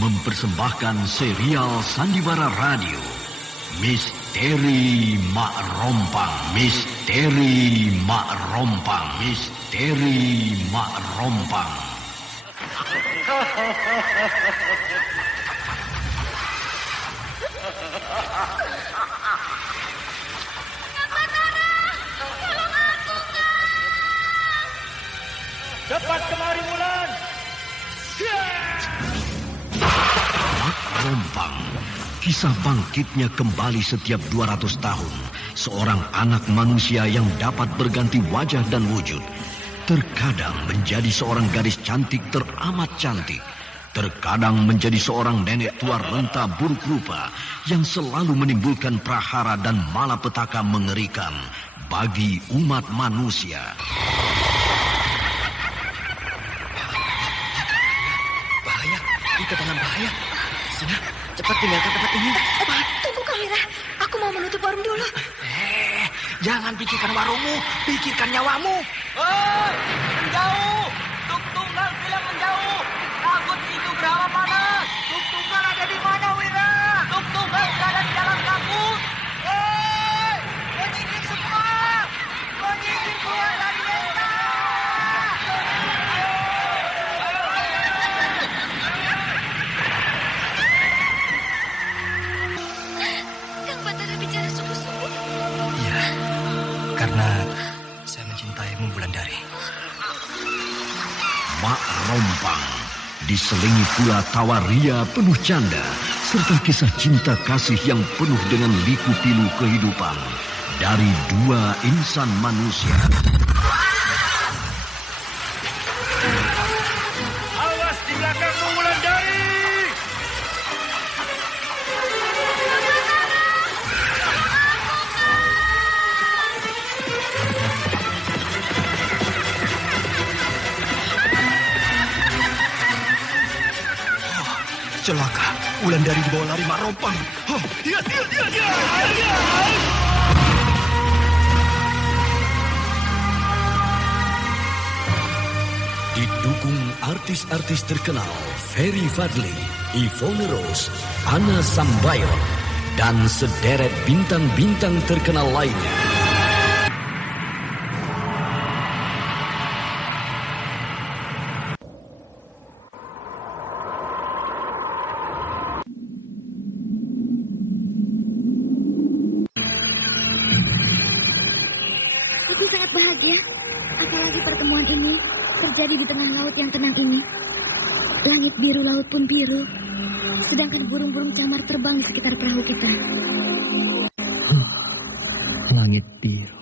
mempersembahkan serial Sandiwara Radio Misteri Mak Rompang. Misteri Mak Rompang. Misteri Mak Rompang. Cepat kemari, Wulan. Mak Rompang. Kisah bangkitnya kembali setiap 200 tahun. Seorang anak manusia yang dapat berganti wajah dan wujud. Terkadang menjadi seorang gadis cantik teramat cantik. Terkadang menjadi seorang nenek tua renta buruk rupa yang selalu menimbulkan prahara dan malapetaka mengerikan bagi umat manusia. Bahaya, kita dalam bahaya. Sina, cepat tinggalkan tempat ini. Cepat, tunggu Kamira. Aku mau menutup warung dulu. Jangan pikirkan warungmu, pikirkan nyawamu. Hei, menjauh. Tuk Tunggal bilang menjauh. Takut itu berapa panas. Tuk Tunggal ada di mana, Wira? Tuk Tunggal berada di dalam kabut. Hei, penyihir semua. Penyihir keluar dari desa. Kang Batara bicara sungguh-sungguh. Iya, karena saya mencintaimu, Wulandari. Mak Rompang diselingi pula tawa ria penuh canda serta kisah cinta kasih yang penuh dengan liku-pilu kehidupan dari dua insan manusia. Awas di belakangmu, Wulandari. Celaka, Wulandari dibawa lari Mak Rompang. Dia. Didukung artis-artis terkenal Ferry Fadli, Yvonne Rose, Anna Sambayon, dan sederet bintang-bintang terkenal lainnya. Aku sangat bahagia, apalagi pertemuan ini terjadi di tengah laut yang tenang ini. Langit biru, laut pun biru, sedangkan burung-burung camar terbang di sekitar perahu kita. Langit biru,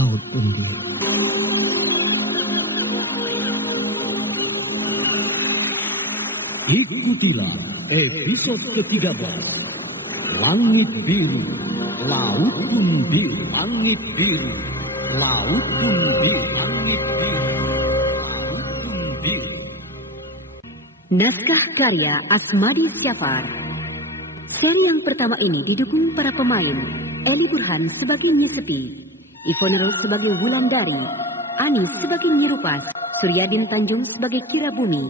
laut pun biru. Ikutilah episode ke-13. Langit biru, laut pun biru. Langit biru, laut pun biru. Langit biru, laut pun biru. Naskah karya Asmadi Syafar. Seri yang pertama ini didukung para pemain Eli Burhan sebagai Nyi Sepi, Yvonne Rose sebagai Wulandari, Anis sebagai Nyi Rupas, Suryadin Tanjung sebagai Kira Bumi,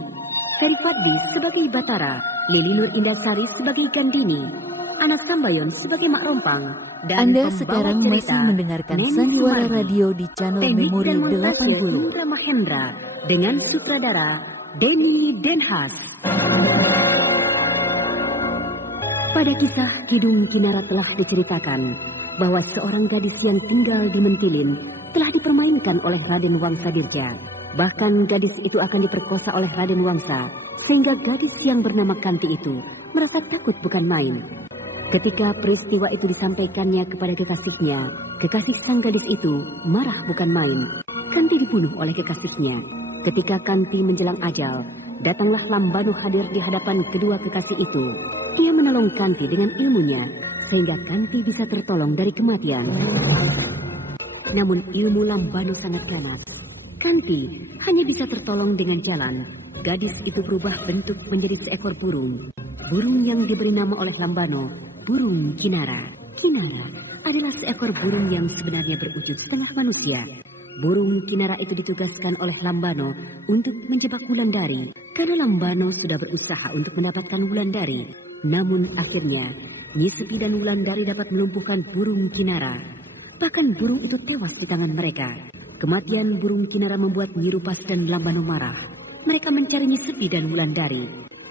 Ferry Fadli sebagai Batara, Lili Nur Indasari sebagai Gandini, Anna Sambayon sebagai Mak Rompang, dan Anda pembawa sekarang cerita, masih mendengarkan Neni Sandiwara Sumardi. Radio di channel Teknik Memori dan montase 80. Indra Mahendra dengan sutradara Denny Denhas. Pada kisah Kidung Kinara telah diceritakan bahwa seorang gadis yang tinggal di Mentilin telah dipermainkan oleh Raden Wangsa Dirja. Bahkan gadis itu akan diperkosa oleh Raden Wangsa, sehingga gadis yang bernama Kanti itu merasa takut bukan main. Ketika peristiwa itu disampaikannya kepada kekasihnya, kekasih sang gadis itu marah bukan main. Kanti dibunuh oleh kekasihnya. Ketika Kanti menjelang ajal, datanglah Lambano hadir di hadapan kedua kekasih itu. Dia menolong Kanti dengan ilmunya, sehingga Kanti bisa tertolong dari kematian. Namun ilmu Lambano sangat ganas. Kanti hanya bisa tertolong dengan jalan. Gadis itu berubah bentuk menjadi seekor burung. Burung yang diberi nama oleh Lambano, burung Kinara. Kinara adalah seekor burung yang sebenarnya berwujud setengah manusia. burung kinara itu ditugaskan oleh Lambano untuk menjebak Wulandari. Karena Lambano sudah berusaha untuk mendapatkan Wulandari, namun akhirnya Nyi Sepi dan Wulandari dapat melumpuhkan burung kinara. Bahkan burung itu tewas di tangan mereka. Kematian burung kinara membuat Nyi Rupas dan Lambano marah. Mereka mencari Nyi Sepi dan Wulandari.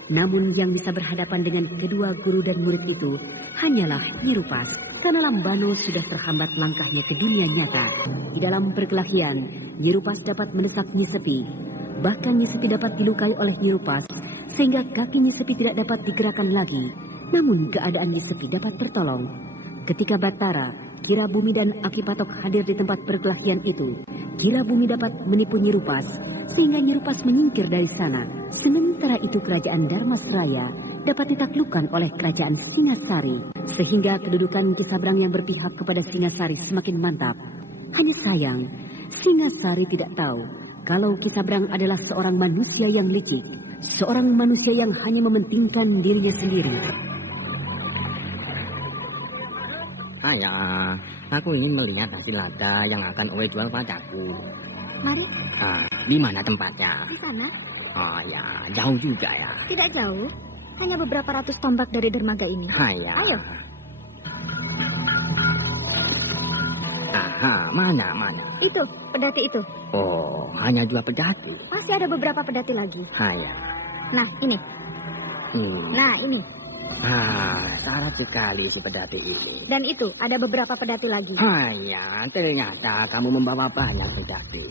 Namun yang bisa berhadapan dengan kedua guru dan murid itu hanyalah Nyi Rupas. Karena Lambano sudah terhambat langkahnya ke dunia nyata. Di dalam perkelahian, Nyi Rupas dapat mendesak Nyi Sepi. Bahkan Nyi Sepi dapat dilukai oleh Nyi Rupas, sehingga kaki Nyi Sepi tidak dapat digerakkan lagi. Namun keadaan Nyi Sepi dapat tertolong. Ketika Batara, Kira Bumi dan Aki Patok hadir di tempat perkelahian itu, Kira Bumi dapat menipu Nyi Rupas, sehingga Nyi Rupas menyingkir dari sana. Sementara itu kerajaan Dharmasraya dapat ditaklukkan oleh kerajaan Singasari, sehingga kedudukan Ki Sabrang yang berpihak kepada Singasari semakin mantap. Hanya sayang, Singasari tidak tahu kalau Ki Sabrang adalah seorang manusia yang licik, seorang manusia yang hanya mementingkan dirinya sendiri. Ayah, aku ingin melihat hasil lada yang akan Owe jual padaku. Mari, Di mana tempatnya? di sana. Oh ya, jauh juga ya. Tidak jauh. Hanya beberapa ratus tombak dari dermaga ini. Ayah. Ayo. Aha, mana? Itu, pedati itu. Oh, hanya 2 pedati. Masih ada beberapa pedati lagi. Ayah. Nah, ini. Nah, ini. Syarat sekali si pedati ini. Dan itu, ada beberapa pedati lagi. Ayah, ternyata kamu membawa banyak pedati.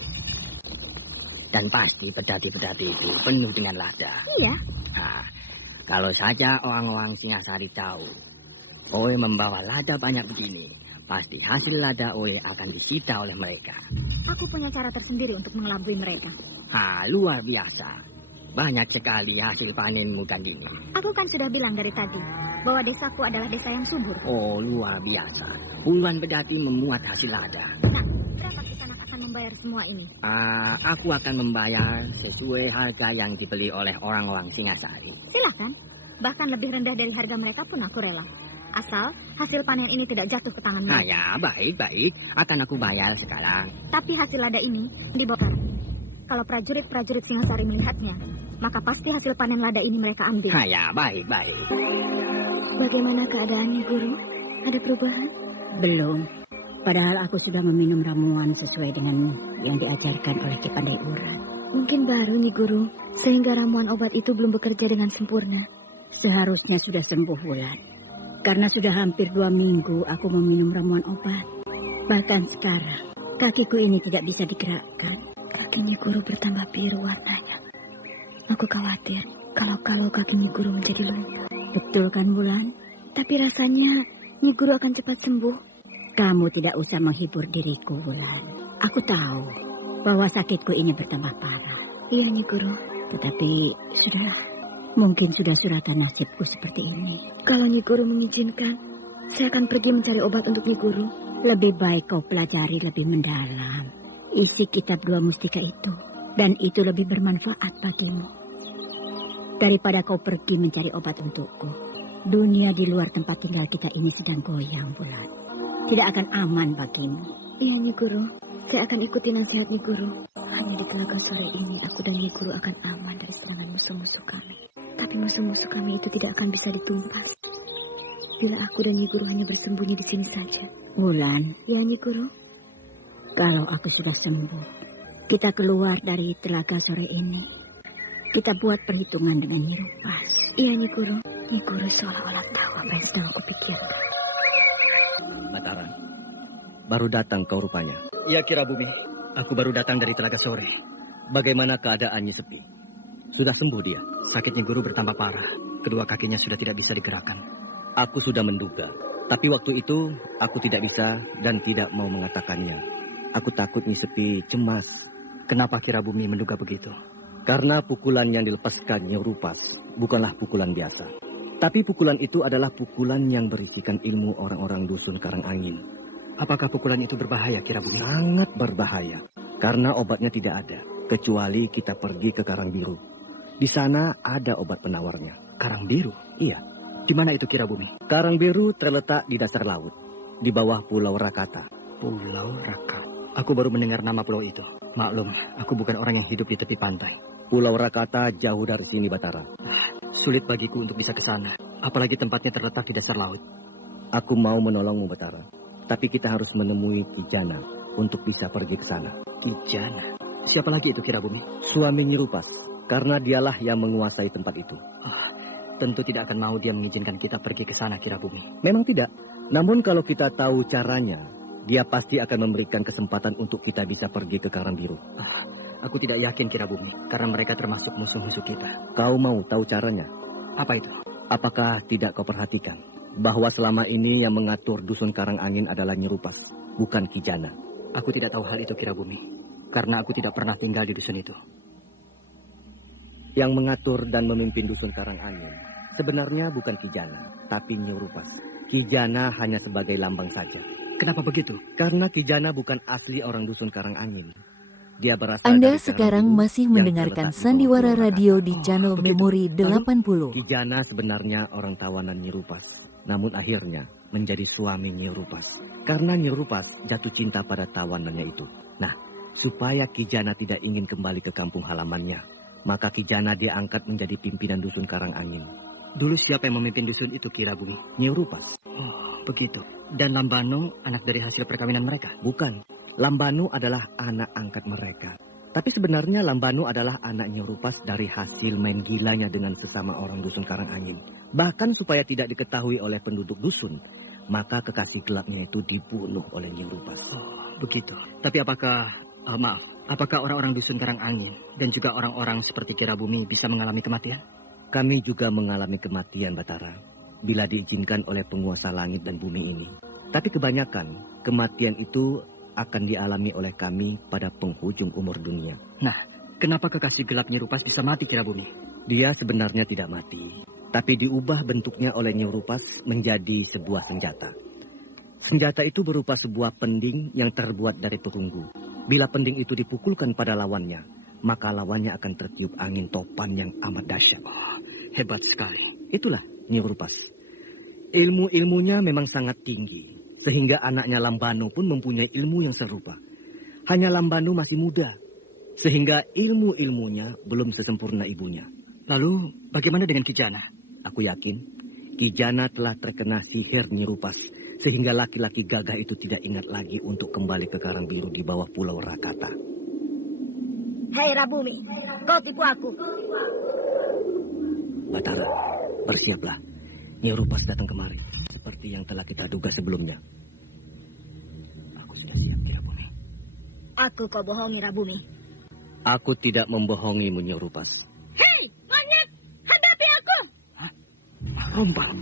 Dan pasti pedati-pedati itu penuh dengan lada. Iya. Kalau saja orang-orang Singasari tahu Owe membawa lada banyak begini, pasti hasil lada Owe akan disita oleh mereka. Aku punya cara tersendiri untuk mengelabui mereka. Luar biasa. Banyak sekali hasil panenmu Gandini. Aku kan sudah bilang dari tadi bahwa desaku adalah desa yang subur. Oh, luar biasa. Puluhan pedati memuat hasil lada. Nah, berapa Kisanak akan membayar semua ini? Aku akan membayar sesuai harga yang dibeli oleh orang-orang Singasari. Silakan. Bahkan lebih rendah dari harga mereka pun aku rela. Asal hasil panen ini tidak jatuh ke tangan mereka. Ya, baik. Akan aku bayar sekarang. Tapi hasil lada ini dibongkar. Kalau prajurit-prajurit Singasari melihatnya, maka pasti hasil panen lada ini mereka ambil. Ya, baik. Bagaimana keadaannya, Guru? Ada perubahan? Belum. Padahal aku sudah meminum ramuan sesuai dengan yang diajarkan oleh Ki Pandai Urat. Mungkin baru, Nyi Guru, sehingga ramuan obat itu belum bekerja dengan sempurna. Seharusnya sudah sembuh, Wulan. Karena sudah hampir 2 minggu aku meminum ramuan obat. Bahkan sekarang, kakiku ini tidak bisa digerakkan. Kaki Nyi Guru bertambah biru warnanya. Aku khawatir kalau kaki Nyi Guru menjadi lumpuh. Betul kan, Wulan? Tapi rasanya Nyi Guru akan cepat sembuh. Kamu tidak usah menghibur diriku, Wulan. Aku tahu bahwa sakitku ini bertambah parah. Iya, Nyi Guru. Tetapi sudahlah. Mungkin sudah suratan nasibku seperti ini. Kalau Nyi Guru mengizinkan, saya akan pergi mencari obat untuk Nyi Guru. Lebih baik kau pelajari lebih mendalam isi kitab 2 mustika itu. Dan itu lebih bermanfaat bagimu. Daripada kau pergi mencari obat untukku. Dunia di luar tempat tinggal kita ini sedang goyang, Wulan. Tidak akan aman bagimu. Iya, Nyi Guru. Saya akan ikuti nasihat Nyi Guru. Hanya di Telaga Sore ini, aku dan Nyi Guru akan aman dari serangan musuh-musuh kami. Tapi musuh-musuh kami itu tidak akan bisa ditumpas. Bila aku dan Nyi Guru hanya bersembunyi di sini saja. Wulan. Ya, Nyi Guru. Kalau aku sudah sembuh, kita keluar dari Telaga Sore ini. Kita buat perhitungan dengan Nyi Rupas. Iya, Nyi Guru. Nyi Guru seolah-olah tahu apa yang sedang aku pikirkan. Mataran, baru datang kau rupanya. Iya, Kira Bumi. Aku baru datang dari Telaga Sore. Bagaimana keadaannya Sepi? Sudah sembuh dia. Sakitnya Guru bertambah parah. Kedua kakinya sudah tidak bisa digerakkan. Aku sudah menduga. Tapi waktu itu aku tidak bisa dan tidak mau mengatakannya. Aku takut Nyi Sepi cemas. Kenapa Kira Bumi menduga begitu? Karena pukulan yang dilepaskan Nyi Rupas bukanlah pukulan biasa. Tapi pukulan itu adalah pukulan yang berisikan ilmu orang-orang dusun Karangangin. Apakah pukulan itu berbahaya, Kira Bumi? Sangat berbahaya. Karena obatnya tidak ada. Kecuali kita pergi ke Karang Biru. Di sana ada obat penawarnya. Karang Biru? Iya. Di mana itu, Kira Bumi? Karang Biru terletak di dasar laut. Di bawah Pulau Rakata. Pulau Rakata. Aku baru mendengar nama pulau itu. Maklum, aku bukan orang yang hidup di tepi pantai. Pulau Rakata jauh dari sini, Batara. Sulit bagiku untuk bisa ke sana. Apalagi tempatnya terletak di dasar laut. Aku mau menolongmu, Batara. Tapi kita harus menemui Kijana untuk bisa pergi ke sana. Kijana? Siapa lagi itu, Kirabumi? Suami Nyerupas. Karena dialah yang menguasai tempat itu. Tentu tidak akan mau dia mengizinkan kita pergi ke sana, Kirabumi. Memang tidak. Namun kalau kita tahu caranya, dia pasti akan memberikan kesempatan untuk kita bisa pergi ke Karang Biru. Aku tidak yakin, Kirabumi, karena mereka termasuk musuh-musuh kita. Kau mau tahu caranya? Apa itu? Apakah tidak kau perhatikan bahwa selama ini yang mengatur dusun Karangangin adalah Nyerupas, bukan Kijana? Aku tidak tahu hal itu, Kirabumi, karena aku tidak pernah tinggal di dusun itu. Yang mengatur dan memimpin dusun Karangangin sebenarnya bukan Kijana, tapi Nyerupas. Kijana hanya sebagai lambang saja. Kenapa begitu? Karena Kijana bukan asli orang dusun Karangangin. Dia berasal Anda dari sekarang Karangbiru masih yang mendengarkan terletak di Sandiwara bawah Radio Pulau di Rakata. channel Memori 80. Kijana sebenarnya orang tawanan Nyerupas, namun akhirnya menjadi suami Nyerupas. Karena Nyerupas jatuh cinta pada tawanannya itu. Nah, supaya Kijana tidak ingin kembali ke kampung halamannya, maka Kijana dia angkat menjadi pimpinan dusun Karangangin. Dulu siapa yang memimpin dusun itu, Kirabumi? Nyerupas. Oh, begitu. Dan Lambano anak dari hasil perkawinan mereka? Bukan. Lambano adalah anak angkat mereka. Tapi sebenarnya Lambano adalah anak Nyerupas dari hasil main gilanya dengan sesama orang dusun Karangangin. Bahkan supaya tidak diketahui oleh penduduk dusun, maka kekasih gelapnya itu dibunuh oleh Nyerupas. Oh, begitu. Tapi apakah orang-orang dusun Karangangin dan juga orang-orang seperti Kirabumi bisa mengalami kematian? Kami juga mengalami kematian, Batara, bila diizinkan oleh penguasa langit dan bumi ini. Tapi kebanyakan kematian itu akan dialami oleh kami pada penghujung umur dunia. Nah, kenapa kekasih gelap Nyerupas bisa mati, Kirabumi? Dia sebenarnya tidak mati, tapi diubah bentuknya oleh Nyerupas menjadi sebuah senjata. Senjata itu berupa sebuah pending yang terbuat dari perunggu. Bila pending itu dipukulkan pada lawannya, maka lawannya akan tertiup angin topan yang amat dahsyat. Oh, hebat sekali. Itulah Nyerupas. Ilmu-ilmunya memang sangat tinggi. Sehingga anaknya Lambano pun mempunyai ilmu yang serupa. Hanya Lambano masih muda. Sehingga ilmu-ilmunya belum sesempurna ibunya. Lalu bagaimana dengan Kijana? Aku yakin Kijana telah terkena sihir Nyerupas. Sehingga laki-laki gagah itu tidak ingat lagi untuk kembali ke Karang Biru di bawah Pulau Rakata. Hei Rabumi, kau tipu aku. Batara, bersiaplah. Nyerupas datang kemari. Seperti yang telah kita duga sebelumnya. Aku sudah siap, Kirabumi. Aku kau bohongi, Rabumi. Aku tidak membohongimu, Nyerupas. Hei, monyet! Hadapi aku! Hah? Rompang?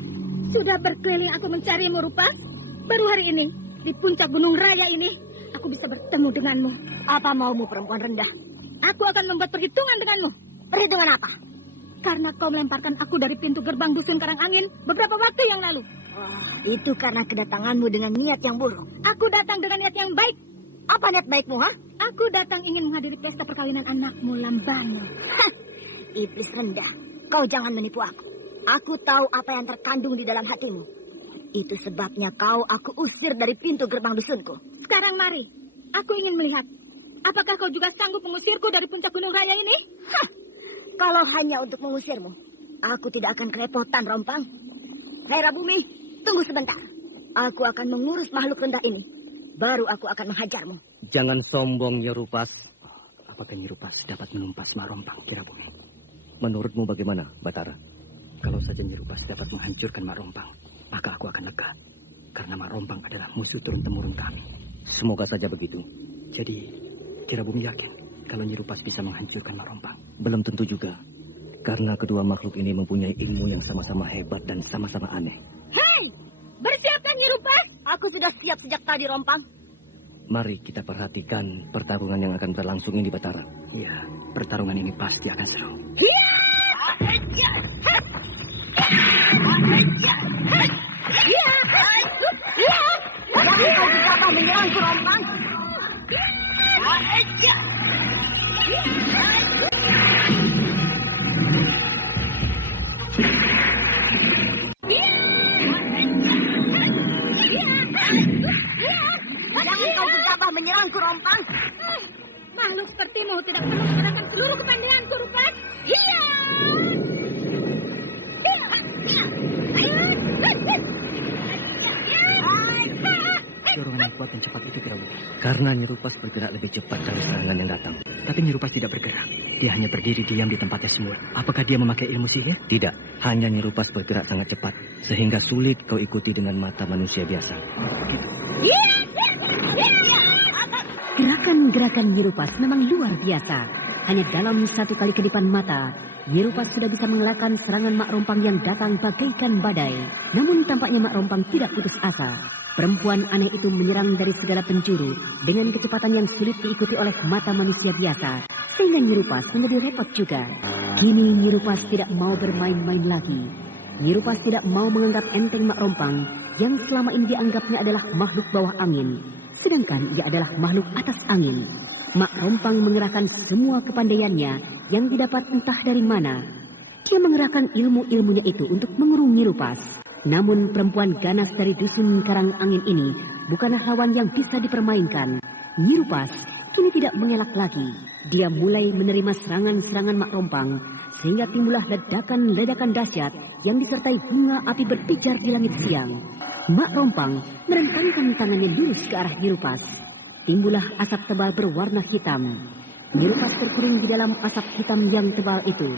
Sudah berkeliling aku mencarimu, Rupas. Baru hari ini, di puncak Gunung Raya ini, aku bisa bertemu denganmu. Apa maumu, perempuan rendah? Aku akan membuat perhitungan denganmu. Perhitungan apa? Karena kau melemparkan aku dari pintu gerbang dusun Karangangin beberapa waktu yang lalu. Wah, itu karena kedatanganmu dengan niat yang buruk. Aku datang dengan niat yang baik. Apa niat baikmu, ha? Aku datang ingin menghadiri pesta perkawinan anakmu, Lambano. Hah, iblis rendah. Kau jangan menipu aku. Aku tahu apa yang terkandung di dalam hatimu. Itu sebabnya aku usir dari pintu gerbang dusunku. Sekarang mari, aku ingin melihat. Apakah kau juga sanggup mengusirku dari puncak Gunung Raya ini? Hah, kalau hanya untuk mengusirmu, aku tidak akan kerepotan, Rompang. Hei Rabumi, tunggu sebentar. Aku akan mengurus makhluk rendah ini. Baru aku akan menghajarmu. Jangan sombong, Nyerupas. Apakah Nyerupas dapat menumpas Mak Rompang, Kirabumi? Menurutmu bagaimana, Batara? Kalau saja Nyerupas dapat menghancurkan Mak Rompang, maka aku akan lega. Karena Mak Rompang adalah musuh turun-temurun kami. Semoga saja begitu. Jadi, Kirabumi yakin kalau Nyerupas bisa menghancurkan Mak Rompang? Belum tentu juga. Karena kedua makhluk ini mempunyai ilmu yang sama-sama hebat dan sama-sama aneh. Hei, bersiapkan Nyerupas. Aku sudah siap sejak tadi, Rompang. Mari kita perhatikan pertarungan yang akan berlangsung ini, Batara. Ya, pertarungan ini pasti akan seru. Jangan kau gegabah menyerangku, Rompang. Jangan kau gegabah menyerangku, Rompang. buktimu tidak perlu mengerahkan seluruh kepandaianku, Rupas. Iya. Dorongan yang kuat dan cepat itu Kira Bumi. Karena Nyerupas bergerak lebih cepat dari serangan yang datang. Tapi Nyerupas tidak bergerak. Dia hanya berdiri diam di tempatnya semula. Apakah dia memakai ilmu sihir? Tidak, hanya Nyerupas bergerak sangat cepat, sehingga sulit kau ikuti dengan mata manusia biasa. Gerakan-gerakan Nyerupas memang luar biasa. Hanya dalam satu kali kedipan mata, Nyerupas sudah bisa mengelakkan serangan Mak Rompang yang datang bagaikan badai. Namun tampaknya Mak Rompang tidak putus asa. Perempuan aneh itu menyerang dari segala penjuru dengan kecepatan yang sulit diikuti oleh mata manusia biasa, sehingga Nyerupas menjadi repot juga. Kini Nyerupas tidak mau bermain-main lagi. Nyerupas tidak mau menganggap enteng Mak Rompang yang selama ini dianggapnya adalah makhluk bawah angin, sedangkan dia adalah makhluk atas angin. Mak Rompang mengerahkan semua kepandaiannya yang didapat entah dari mana. Dia mengerahkan ilmu-ilmunya itu untuk mengurung Nyerupas. Namun perempuan ganas dari dusun Karang Angin ini bukanlah lawan yang bisa dipermainkan. Nyerupas kini tidak mengelak lagi. Dia mulai menerima serangan-serangan Mak Rompang, sehingga timbullah ledakan-ledakan dahsyat yang disertai bunga api berpijar di langit siang. Mak Rompang merentangkan tangannya lurus ke arah Nyerupas. Timbullah asap tebal berwarna hitam. Nyerupas terkurung di dalam asap hitam yang tebal itu.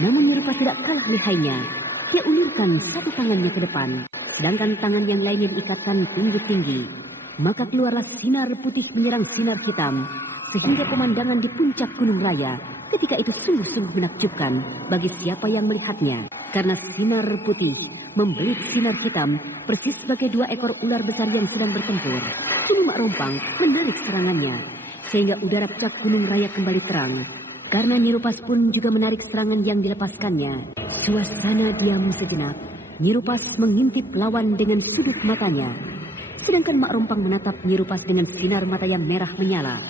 Namun Nyerupas tidak kalah lihainya. Dia ulurkan satu tangannya ke depan, sedangkan tangan yang lainnya diikatkan tinggi-tinggi. Maka keluarlah sinar putih menyerang sinar hitam, sehingga pemandangan di puncak Gunung Raya ketika itu sungguh-sungguh menakjubkan bagi siapa yang melihatnya. Karena sinar putih membelit sinar hitam persis sebagai dua ekor ular besar yang sedang bertempur. Kini Mak Rompang menarik serangannya, sehingga udara puncak Gunung Raya kembali terang. Karena Nyerupas pun juga menarik serangan yang dilepaskannya. Suasana diam sejenak. Nyerupas mengintip lawan dengan sudut matanya. Sedangkan Mak Rompang menatap Nyerupas dengan sinar mata yang merah menyala.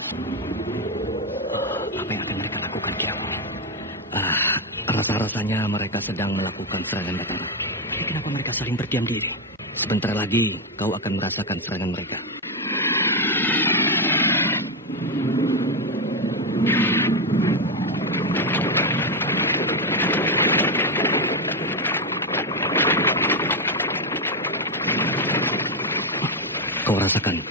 Apa yang akan mereka lakukan, Kira Bumi? Rasa-rasanya mereka sedang melakukan serangan Batara. Kenapa mereka saling berdiam diri? Sebentar lagi kau akan merasakan serangan mereka. Kau rasakan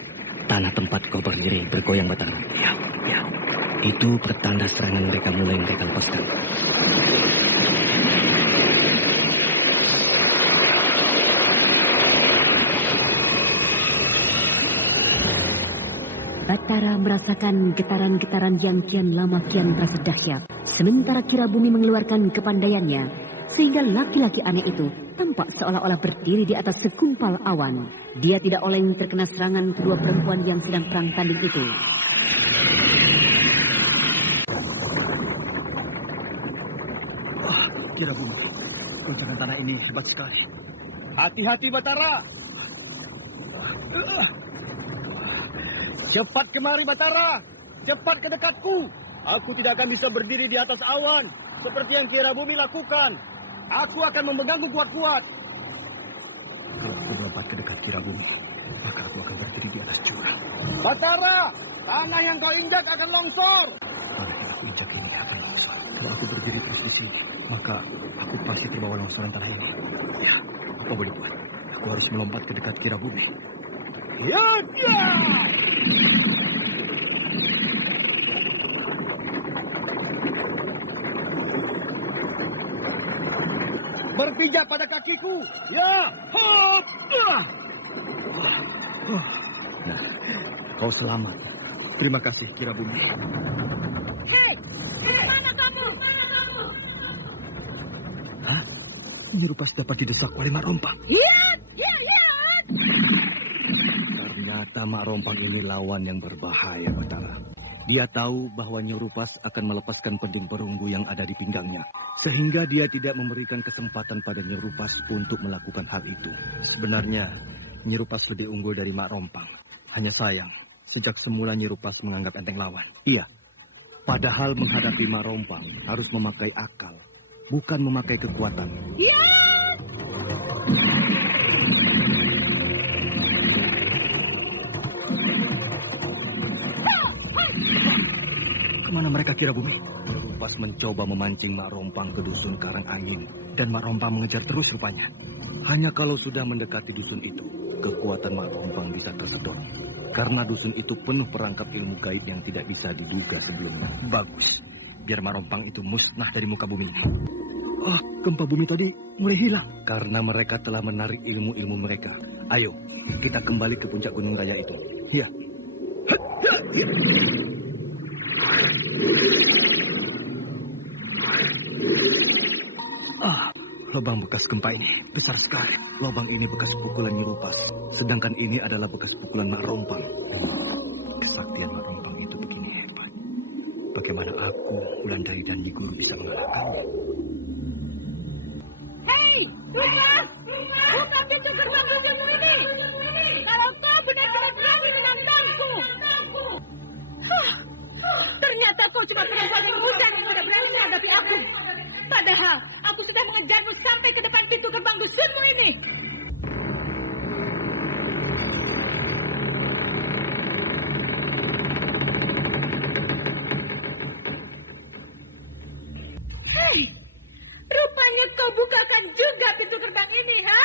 tanah tempat kau berdiri bergoyang Batara. Ya. Itu pertanda serangan mereka mulai mereka lepaskan. Batara merasakan getaran-getaran yang kian lama kian terasa dahsyat. Sementara Kira Bumi mengeluarkan kepandaiannya, sehingga laki-laki aneh itu tampak seolah-olah berdiri di atas segumpal awan. Dia tidak oleng terkena serangan kedua perempuan yang sedang perang tanding itu. Kira Bumi, guncangan tanah ini hebat sekali. Hati-hati Batara. Cepat kemari Batara. Cepat ke dekatku. Aku tidak akan bisa berdiri di atas awan seperti yang Kira Bumi lakukan. Aku akan memegangmu kuat-kuat. Kalau aku melompat ke dekat Kira Bumi, maka aku akan berdiri di atas jurang. Batara, tanah yang kau injak akan longsor. Tanah yang aku injak ini akan longsor. Kalau aku berdiri terus di sini, maka aku pasti terbawa longsoran tanah ini. Ya, kau boleh buat. Aku harus melompat ke dekat Kira Bumi. Ya. Berpijak pada kakiku. Ya. Hop. Nah, kau selamat. Terima kasih, Kira Bumi. Hei, mana kamu? Hah? Nyerupas dapat didesak oleh Mak Rompang. Lihat. Ternyata Mak Rompang ini lawan yang berbahaya, Batara. Dia tahu bahwa Nyerupas akan melepaskan pedang perunggu yang ada di pinggangnya. Sehingga dia tidak memberikan kesempatan pada Nyerupas untuk melakukan hal itu. Sebenarnya, Nyerupas lebih unggul dari Mak Rompang. Hanya sayang, sejak semula Nyerupas menganggap enteng lawan. Iya, padahal menghadapi Mak Rompang harus memakai akal, bukan memakai kekuatan. Kemana mereka kira bumi? Nyerupas mencoba memancing Mak Rompang ke dusun Karangangin. Dan Mak Rompang mengejar terus rupanya. Hanya kalau sudah mendekati dusun itu, kekuatan Mak Rompang bisa tersedot. Karena dusun itu penuh perangkap ilmu gaib yang tidak bisa diduga sebelumnya. Bagus. Biar Mak Rompang itu musnah dari muka bumi. Ah, gempa bumi tadi mulai hilang. Karena mereka telah menarik ilmu-ilmu mereka. Ayo, kita kembali ke puncak Gunung Raya itu. Ya. Ah, lubang bekas gempa ini besar sekali. Lubang ini bekas pukulan Nyerupas, sedangkan ini adalah bekas pukulan Mak Rompang. Kesaktian Mak Rompang itu begini hebat. Bagaimana aku, Wulandari dan Nyi Guru bisa mengalahkannya? Hei, Rupas! Buka pintu gerbang dusunmu ini! Kalau kau benar-benar berani menantangku! Ternyata kau cuma perempuan yang muda yang tidak berani menghadapi aku. Padahal aku sudah mengejarmu sampai ke depan pintu gerbang dusunmu ini. Hei, rupanya kau bukakan juga pintu gerbang ini, ha?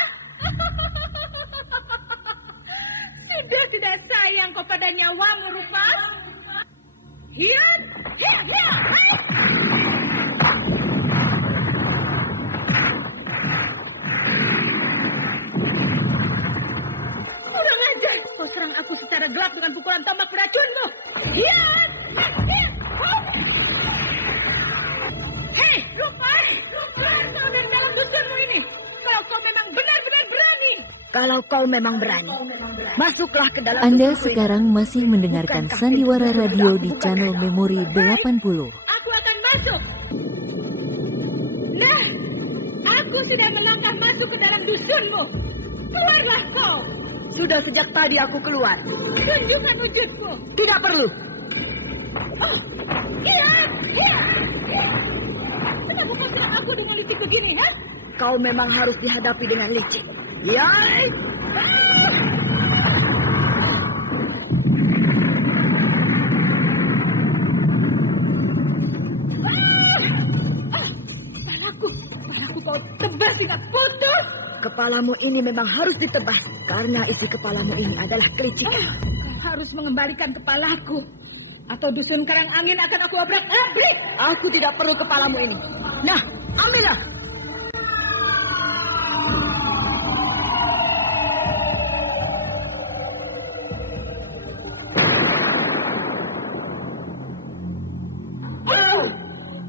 Sudah tidak sayang kau pada nyawamu, Rupas? Hian, hian, hian, hai! Kurang ajar, kau serang aku secara gelap dengan pukulan tombak beracunmu. Hian, hian, hop! Hei, Rupas! Keluar kau dari dalam dusunmu ini. Kalau kau memang benar-benar berani. Kalau kau memang berani, masuklah ke dalam. Anda sekarang masih mendengarkan Sandiwara Radio di channel Memori 80. Aku akan masuk. Nah, aku sudah melangkah masuk ke dalam dusunmu. Keluarlah kau. Sudah sejak tadi aku keluar. Tunjukkan wujudmu. Tidak perlu. Oh, iya. Kenapa kau serang aku dengan licik begini, ha? Kau memang harus dihadapi dengan licik. Ya. Kepalaku kau tebas hingga putus. Kepalamu ini memang harus ditebas karena isi kepalamu ini adalah kelicikan. Kau harus mengembalikan kepalaku, atau dusun Karangangin akan aku obrak-abrik. Aku tidak perlu kepalamu ini. Nah, ambillah.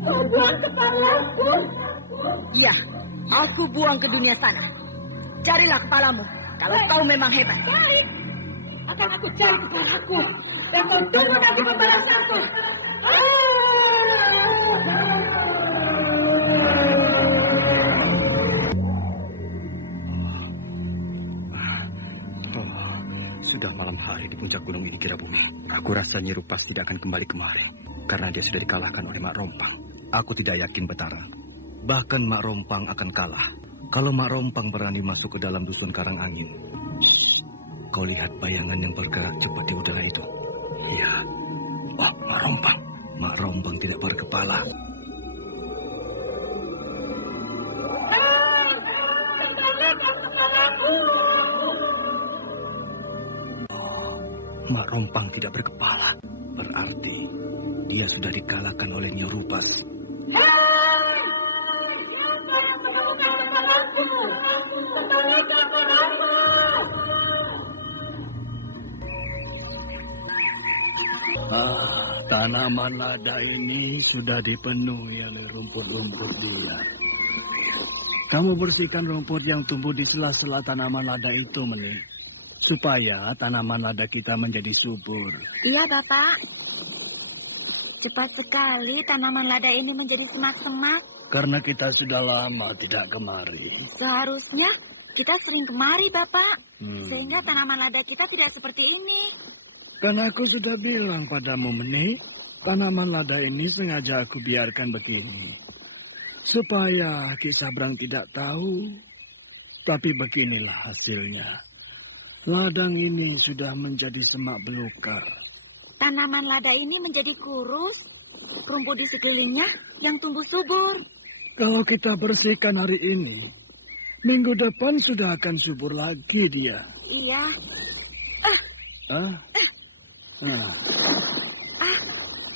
Kau buang kepalaku. Ya, aku buang ke dunia sana. Carilah kepalamu, kalau kau memang hebat. Baik, akan aku cari kepalaku. Dan kau tunggu nanti pembalasanku. Sudah malam hari di puncak gunung ini kira bumi. Aku rasa Nyerupas tidak akan kembali kemari. Karena dia sudah dikalahkan oleh Mak Rompang. Aku tidak yakin, Betara. Bahkan Mak Rompang akan kalah. Kalau Mak Rompang berani masuk ke dalam dusun Karangangin. Kau lihat bayangan yang bergerak cepat di udara itu. Iya. Oh, Mak Rompang. Mak Rompang tidak berkepala. Mak Rompang tidak berkepala. Berarti dia sudah dikalahkan oleh Nyerupas. Tanaman lada ini sudah dipenuhi oleh rumput-rumput liar. Kamu bersihkan rumput yang tumbuh di sela-sela tanaman lada itu, Menik, supaya tanaman lada kita menjadi subur. Iya, Bapak. Cepat sekali tanaman lada ini menjadi semak-semak. Karena kita sudah lama tidak kemari. Seharusnya kita sering kemari, Bapak. Sehingga tanaman lada kita tidak seperti ini. Karena aku sudah bilang padamu, Menik, tanaman lada ini sengaja aku biarkan begini. Supaya Ki Sabrang tidak tahu. Tapi beginilah hasilnya. Ladang ini sudah menjadi semak belukar. Tanaman lada ini menjadi kurus. rumput di sekelilingnya yang tumbuh subur. Kalau kita bersihkan hari ini, minggu depan sudah akan subur lagi dia. Iya.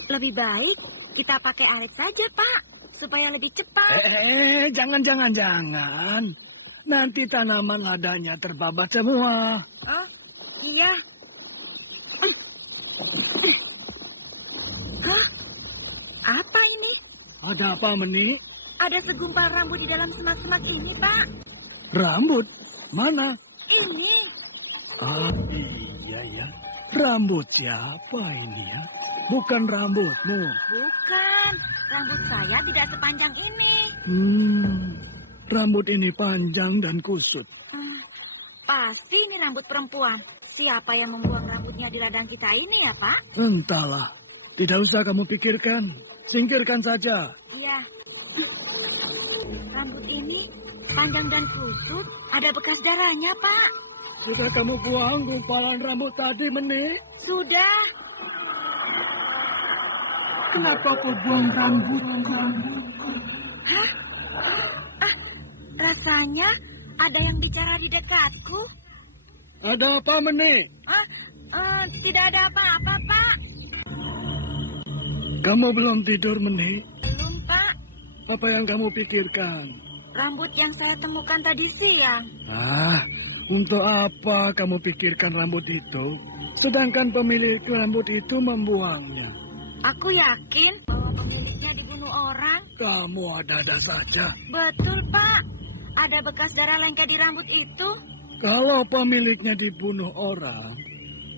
Lebih baik kita pakai arit saja, Pak, supaya lebih cepat. Jangan. Nanti tanaman ladanya terbabat semua. Oh, iya. Hah? Apa ini? Ada apa, Meni? Ada segumpal rambut di dalam semak-semak ini, Pak. Rambut? Mana? Ini. Ah, iya ya. Rambut siapa ini ya? Bukan rambutmu. Bukan. Rambut saya tidak sepanjang ini. Rambut ini panjang dan kusut. Pasti ini rambut perempuan. Siapa yang membuang rambutnya di ladang kita ini ya, Pak? Entahlah. Tidak usah kamu pikirkan. Singkirkan saja. Iya. Rambut ini panjang dan kusut. Ada bekas darahnya, Pak. Sudah kamu buang gumpalan rambut tadi, Meni? Sudah. Kenapa kau buang rambut? Hah? Rasanya ada yang bicara di dekatku. Ada apa, Meni? Tidak ada apa-apa, Pak. Kamu belum tidur, Meni? Belum, Pak. Apa yang kamu pikirkan? Rambut yang saya temukan tadi siang. Untuk apa kamu pikirkan rambut itu? Sedangkan pemilik rambut itu membuangnya. Aku yakin bahwa pemiliknya dibunuh orang. Kamu ada-ada saja. Betul, Pak. Ada bekas darah lengket di rambut itu. Kalau pemiliknya dibunuh orang,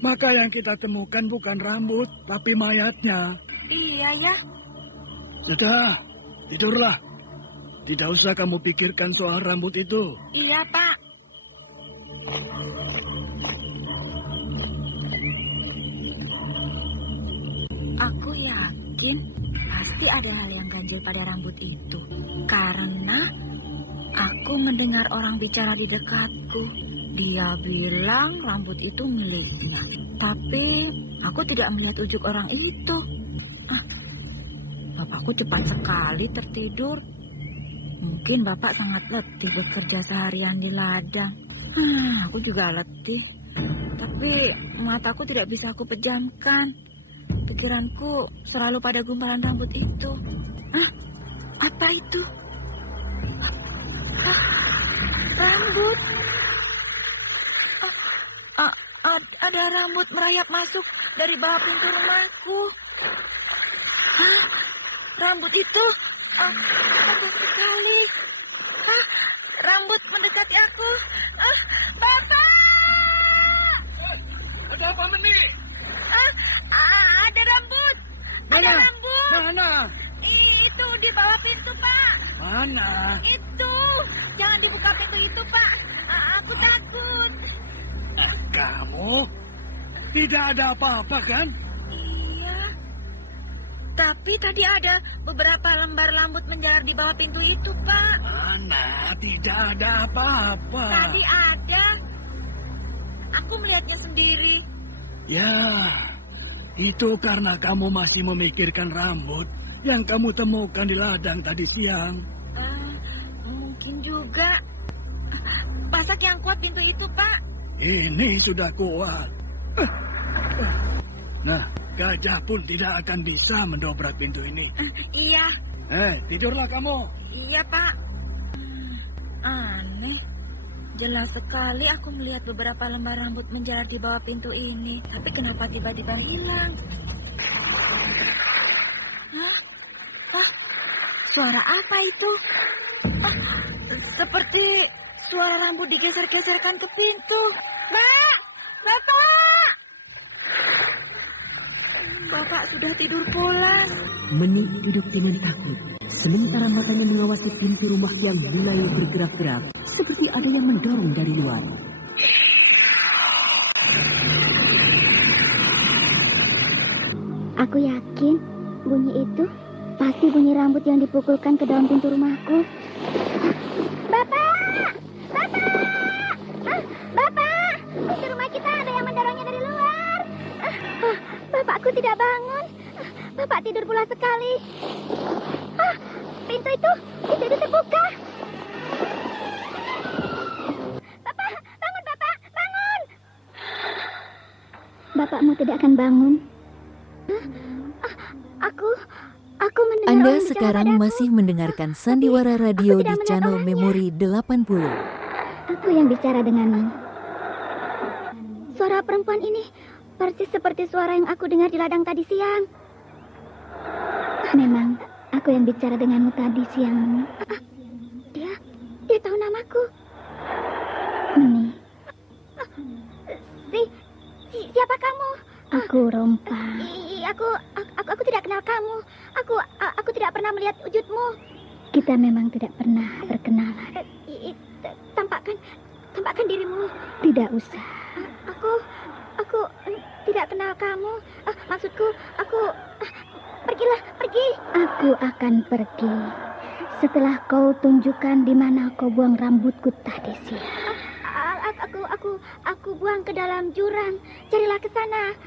maka yang kita temukan bukan rambut, tapi mayatnya. Iya ya. Sudah, tidurlah. Tidak usah kamu pikirkan soal rambut itu. Iya, Pak. Aku yakin pasti ada hal yang ganjil pada rambut itu. Karena aku mendengar orang bicara di dekatku. Dia bilang rambut itu miliknya. Tapi aku tidak melihat ujung orang itu. Bapakku cepat sekali tertidur. Mungkin bapak sangat letih bekerja seharian di ladang. Aku juga letih. Tapi mataku tidak bisa aku pejamkan. Pikiranku selalu pada gumpalan rambut itu. Apa itu? Rambut. Ada rambut merayap masuk dari bawah pintu rumahku. Rambut itu agak sekali. Rambut mendekati aku. Bapak! Ada apa, Meni? Ada rambut. Ada rambut. Mana? Itu di bawah pintu, Pak. Mana? Itu. Jangan dibuka pintu itu, Pak. Aku takut. Kamu? Tidak ada apa-apa, kan? Iya. Tapi tadi ada beberapa lembar rambut menjalar di bawah pintu itu, Pak. Mana? Tidak ada apa-apa. Tadi ada. Aku melihatnya sendiri. Ya, itu karena kamu masih memikirkan rambut yang kamu temukan di ladang tadi siang. Mungkin juga. Pasak yang kuat pintu itu, Pak. Ini sudah kuat. Nah, gajah pun tidak akan bisa mendobrak pintu ini. Iya. Tidurlah kamu. Iya, Pak. Aneh. Jelas sekali aku melihat beberapa lembar rambut menjalar di bawah pintu ini. Tapi kenapa tiba-tiba hilang? Suara apa itu? Seperti suara rambut digeser-geserkan ke pintu. Mbak! Bapak! Bapak sudah tidur pulas. Meni duduk dengan takut. Sementara matanya mengawasi pintu rumah yang mulai bergerak-gerak. Seperti ada yang mendorong dari luar. Aku yakin bunyi itu pasti bunyi rambut yang dipukulkan ke dalam pintu rumahku. Bapak! Bapak! Bapak! Pintu rumah kita ada yang mendorongnya dari luar. Bapakku tidak bangun. Bapak tidur pula sekali. Ah, pintu itu terbuka. Bapak, bangun Bapak, bangun. Bapakmu tidak akan bangun. Aku mendengar Anda orang sekarang bicara padaku. masih mendengarkan Sandiwara Radio tidak di melihat channel orangnya. Memori 80. Aku yang bicara denganmu. Suara perempuan ini persis seperti suara yang aku dengar di ladang tadi siang. Memang aku yang bicara denganmu tadi siang. Dia tahu namaku. Meni. Siapa kamu? Aku Rompang. Aku tidak kenal kamu. Aku tidak pernah melihat wujudmu. Kita memang tidak pernah berkenalan. Tampakkan dirimu. Tidak usah. Aku tidak kenal kamu. Maksudku, pergi. Aku akan pergi setelah kau tunjukkan di mana kau buang rambutku tadi siang. Aku buang ke dalam jurang. Carilah ke sana.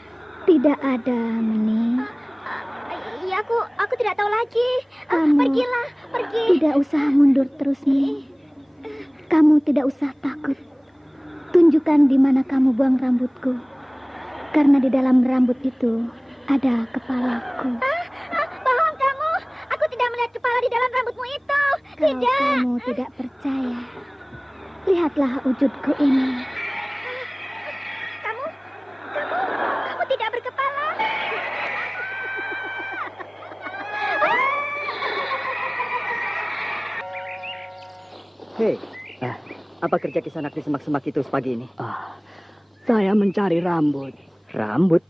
Tidak ada, Meni. Iya, aku tidak tahu lagi. Pergilah, pergi. Tidak usah mundur terus, Meni. Kamu tidak usah takut. Tunjukkan di mana kamu buang rambutku. Karena di dalam rambut itu ada kepalaku. Bohong kamu. Aku tidak melihat kepala di dalam rambutmu itu. Tidak. Kamu tidak percaya. Lihatlah wujudku ini. Kamu tidak berkepala. Hei, apa kerja Kisanak di semak-semak itu pagi ini? Saya mencari rambut. Rambut?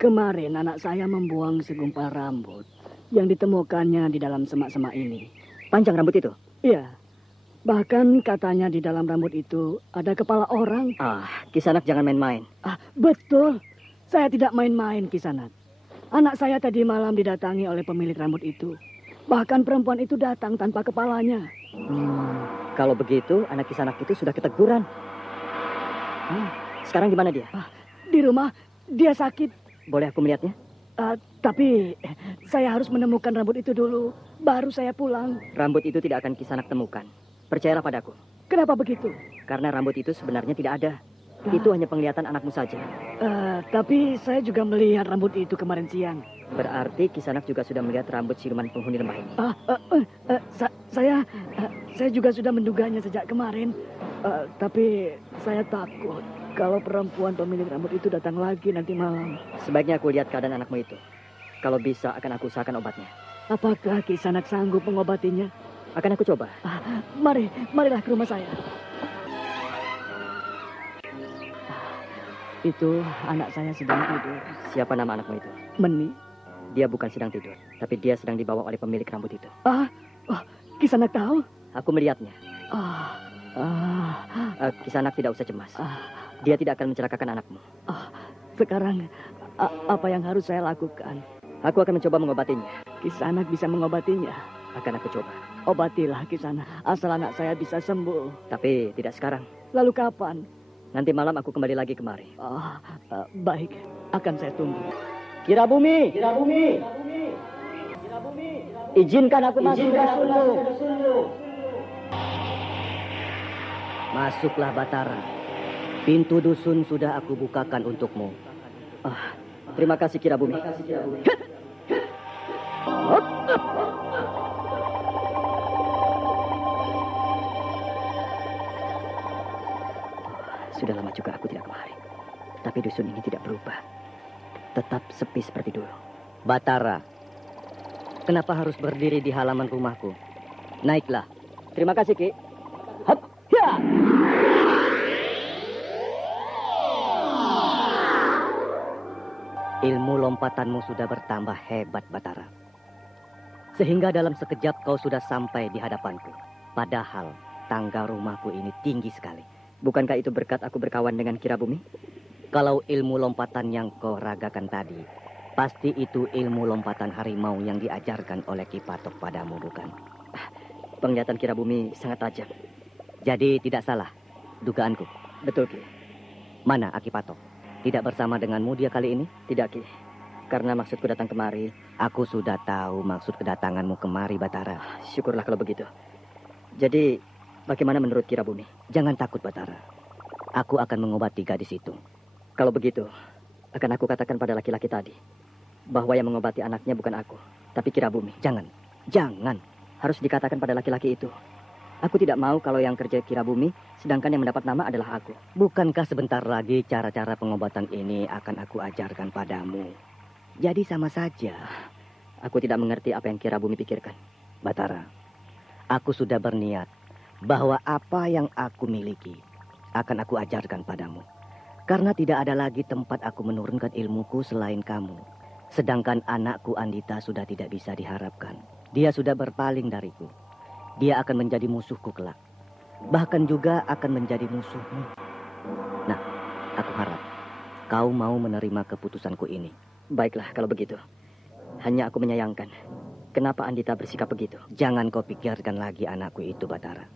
Kemarin anak saya membuang segumpal rambut yang ditemukannya di dalam semak-semak ini. Panjang rambut itu? Iya. Bahkan katanya di dalam rambut itu ada kepala orang. Kisanak jangan main-main. Betul. Saya tidak main-main, Kisanak. Anak saya tadi malam didatangi oleh pemilik rambut itu. Bahkan perempuan itu datang tanpa kepalanya. Kalau begitu, anak Kisanak itu sudah keteguran. Sekarang di mana dia? Di rumah. Dia sakit. Boleh aku melihatnya? Tapi saya harus menemukan rambut itu dulu. Baru saya pulang. Rambut itu tidak akan Kisanak temukan. Percayalah padaku. Kenapa begitu? Karena rambut itu sebenarnya tidak ada. Itu hanya penglihatan anakmu saja. Tapi saya juga melihat rambut itu kemarin siang. Berarti Kisanak juga sudah melihat rambut siluman penghuni lembah ini. Saya juga sudah menduganya sejak kemarin. Tapi saya takut kalau perempuan pemilik rambut itu datang lagi nanti malam. Sebaiknya aku lihat keadaan anakmu itu. Kalau bisa akan aku usahakan obatnya. Apakah Kisanak sanggup mengobatinya? Akan aku coba. Marilah ke rumah saya. Itu anak saya sedang tidur. Siapa nama anakmu itu? Meni. Dia bukan sedang tidur, tapi dia sedang dibawa oleh pemilik rambut itu. Kisanak tahu? Aku melihatnya. Kisanak tidak usah cemas. Dia tidak akan mencelakakan anakmu. Sekarang apa yang harus saya lakukan? Aku akan mencoba mengobatinya. Kisanak bisa mengobatinya. Akan aku coba. Obatilah Kisanak, asal anak saya bisa sembuh. Tapi tidak sekarang. Lalu kapan? Nanti malam aku kembali lagi kemari. Baik, akan saya tunggu. Kirabumi! Izinkan aku masuk ke dusunmu. Masuklah Batara. Pintu dusun sudah aku bukakan untukmu. Terima kasih Kirabumi. Sudah lama juga aku tidak kemari. Tapi dusun ini tidak berubah. Tetap sepi seperti dulu. Batara, kenapa harus berdiri di halaman rumahku? Naiklah. Terima kasih, Ki. Hop, ya. Ilmu lompatanmu sudah bertambah hebat, Batara. Sehingga dalam sekejap kau sudah sampai di hadapanku. Padahal tangga rumahku ini tinggi sekali. Bukankah itu berkat aku berkawan dengan Kirabumi? Kalau ilmu lompatan yang kau ragakan tadi, pasti itu ilmu lompatan harimau yang diajarkan oleh Ki Patok padamu, bukan? Penglihatan Kirabumi sangat tajam. Jadi tidak salah dugaanku. Betul, Ki. Mana Aki Patok? Tidak bersama denganmu dia kali ini? Tidak, Ki. karena maksudku datang kemari. Aku sudah tahu maksud kedatanganmu kemari, Batara. Syukurlah kalau begitu. Jadi, bagaimana menurut Kirabumi? Jangan takut, Batara. Aku akan mengobati gadis itu. Kalau begitu, akan aku katakan pada laki-laki tadi bahwa yang mengobati anaknya bukan aku, tapi Kirabumi. Jangan. Harus dikatakan pada laki-laki itu. Aku tidak mau kalau yang kerja Kirabumi, sedangkan yang mendapat nama adalah aku. Bukankah sebentar lagi cara-cara pengobatan ini akan aku ajarkan padamu? Jadi sama saja. Aku tidak mengerti apa yang Kirabumi pikirkan. Batara, aku sudah berniat bahwa apa yang aku miliki akan aku ajarkan padamu. Karena tidak ada lagi tempat aku menurunkan ilmuku selain kamu. Sedangkan anakku Andita sudah tidak bisa diharapkan. Dia sudah berpaling dariku. Dia akan menjadi musuhku kelak. Bahkan juga akan menjadi musuhmu. Nah, aku harap kau mau menerima keputusanku ini. Baiklah kalau begitu. Hanya aku menyayangkan kenapa Andita bersikap begitu. Jangan kau pikirkan lagi anakku itu, Batara.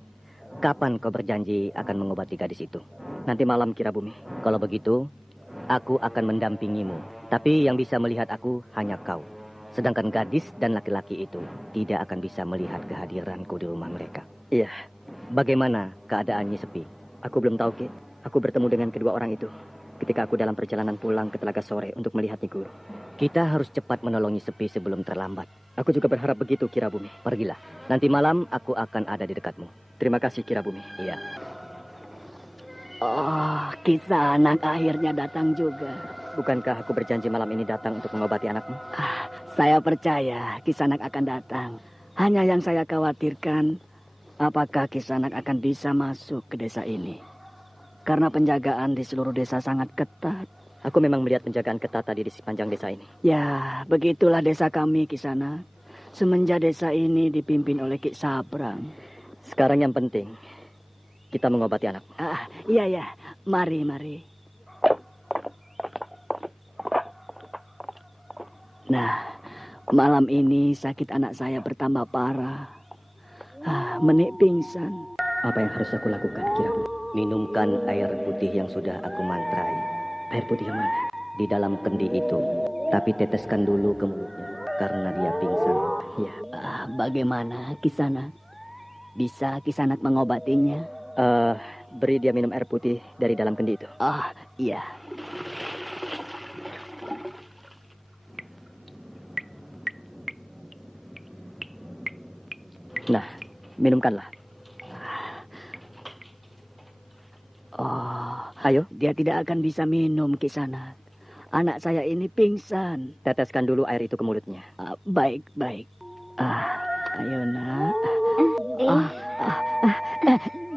Kapan kau berjanji akan mengobati gadis itu? Nanti malam, Kirabumi. Kalau begitu, aku akan mendampingimu. Tapi yang bisa melihat aku hanya kau. Sedangkan gadis dan laki-laki itu tidak akan bisa melihat kehadiranku di rumah mereka. Iya. Bagaimana keadaannya Sepi? Aku belum tahu, Ki. Aku bertemu dengan kedua orang itu ketika aku dalam perjalanan pulang ke Telaga Sore untuk melihat Nyi Guru. Kita harus cepat menolongi Sepi sebelum terlambat. Aku juga berharap begitu, Kirabumi. Pergilah. Nanti malam aku akan ada di dekatmu. Terima kasih, Kirabumi. Iya. Oh, Kisanak akhirnya datang juga. Bukankah aku berjanji malam ini datang untuk mengobati anakmu? Saya percaya Kisanak akan datang. Hanya yang saya khawatirkan, apakah Kisanak akan bisa masuk ke desa ini? Karena penjagaan di seluruh desa sangat ketat. Aku memang melihat penjagaan ketat tadi di sepanjang desa ini. Ya, begitulah desa kami, Kisanak. Semenjak desa ini dipimpin oleh Ki Sabrang. Sekarang yang penting, kita mengobati anakmu. Iya. Mari. Nah, malam ini sakit anak saya bertambah parah. Menik pingsan. Apa yang harus aku lakukan, Kirabumi? Minumkan air putih yang sudah aku mantrai. Air putih yang mana? Di dalam kendi itu. Tapi teteskan dulu ke mulutnya. Karena dia pingsan. Ya. Bagaimana Kisanak? Bisa Kisanak mengobatinya? Beri dia minum air putih dari dalam kendi itu. Iya. Nah, minumkanlah. Ayo. Dia tidak akan bisa minum, Kisanak. Anak saya ini pingsan. Teteskan dulu air itu ke mulutnya. Baik. Ayo, Nak.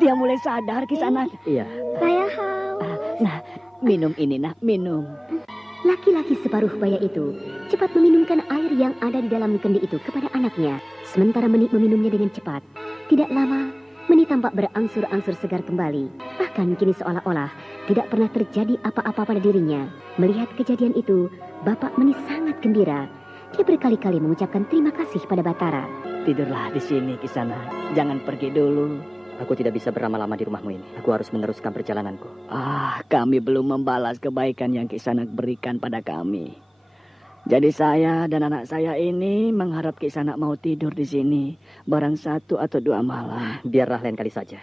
Dia mulai sadar, Kisanak. Iya. Saya haus. Nah, minum ini, Nak. Minum. Laki-laki separuh baya itu cepat meminumkan air yang ada di dalam kendi itu kepada anaknya. Sementara Menik meminumnya dengan cepat. Tidak lama, Menik tampak berangsur-angsur segar kembali. Bahkan kini seolah-olah tidak pernah terjadi apa-apa pada dirinya. Melihat kejadian itu, Bapak Menik sangat gembira. Dia berkali-kali mengucapkan terima kasih pada Batara. Tidurlah di sini, Kisanak. Jangan pergi dulu. Aku tidak bisa berlama-lama di rumahmu ini. Aku harus meneruskan perjalananku. Kami belum membalas kebaikan yang Kisanak berikan pada kami. Jadi saya dan anak saya ini mengharap Kisanak mau tidur di sini. Barang 1 atau 2 malam. Biarlah lain kali saja.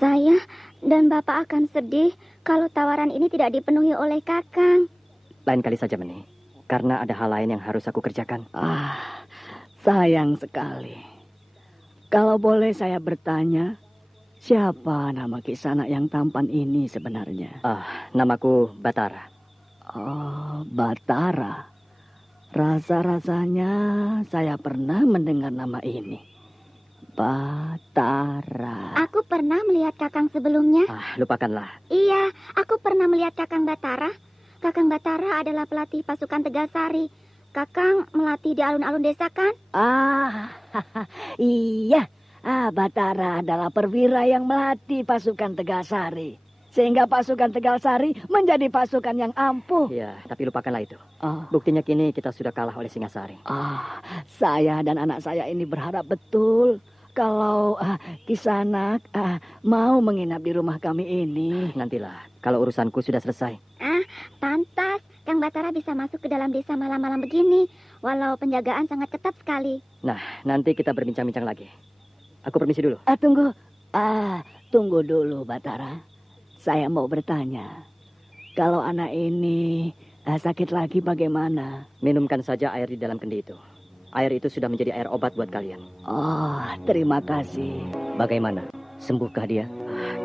Saya dan Bapak akan sedih kalau tawaran ini tidak dipenuhi oleh Kakang. Lain kali saja, Meni. Karena ada hal lain yang harus aku kerjakan. Sayang sekali. Kalau boleh saya bertanya, siapa nama Kisanak yang tampan ini sebenarnya? Namaku Batara. Batara. Rasa-rasanya saya pernah mendengar nama ini. Batara. Aku pernah melihat Kakang sebelumnya. Lupakanlah. Iya, aku pernah melihat Kakang Batara. Kakang Batara adalah pelatih pasukan Tegalsari. Kakang melatih di alun-alun desa kan? Iya. Batara adalah perwira yang melatih pasukan Tegalsari. Sehingga pasukan Tegalsari menjadi pasukan yang ampuh. Iya, tapi lupakanlah itu. Buktinya kini kita sudah kalah oleh Singasari. Saya dan anak saya ini berharap betul kalau Kisanak mau menginap di rumah kami ini. Nantilah, kalau urusanku sudah selesai. Pantas. Kang Batara bisa masuk ke dalam desa malam-malam begini, walau penjagaan sangat ketat sekali. Nah, nanti kita berbincang-bincang lagi. Aku permisi dulu. Tunggu dulu, Batara. Saya mau bertanya. Kalau anak ini sakit lagi bagaimana? Minumkan saja air di dalam kendi itu. Air itu sudah menjadi air obat buat kalian. Oh, terima kasih. Bagaimana? Sembuhkah dia?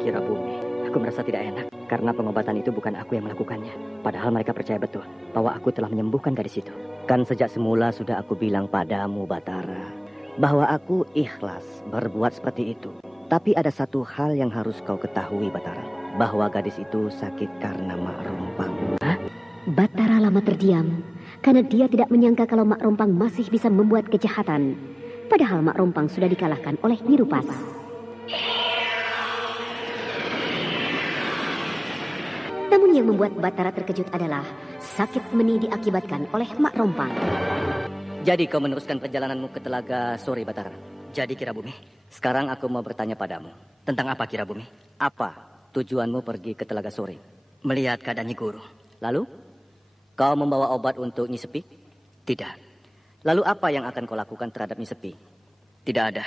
Kira bumi. Aku merasa tidak enak. Karena pengobatan itu bukan aku yang melakukannya. Padahal mereka percaya betul bahwa aku telah menyembuhkan gadis itu. Kan sejak semula sudah aku bilang padamu, Batara, bahwa aku ikhlas berbuat seperti itu. Tapi ada satu hal yang harus kau ketahui, Batara. Bahwa gadis itu sakit karena Mak Rompang. Hah? Batara lama terdiam. Karena dia tidak menyangka kalau Mak Rompang masih bisa membuat kejahatan. Padahal Mak Rompang sudah dikalahkan oleh Nirupas. Namun yang membuat Batara terkejut adalah sakit meni diakibatkan oleh Mak Rompang. Jadi kau meneruskan perjalananmu ke Telaga Sore, Batara. Jadi Kira Bumi, sekarang aku mau bertanya padamu. Tentang apa, Kira Bumi? Apa tujuanmu pergi ke Telaga Sore? Melihat keadaan Nyi Guru. Lalu, kau membawa obat untuk Nyi Sepi? Tidak. Lalu apa yang akan kau lakukan terhadap Nyi Sepi? Tidak ada.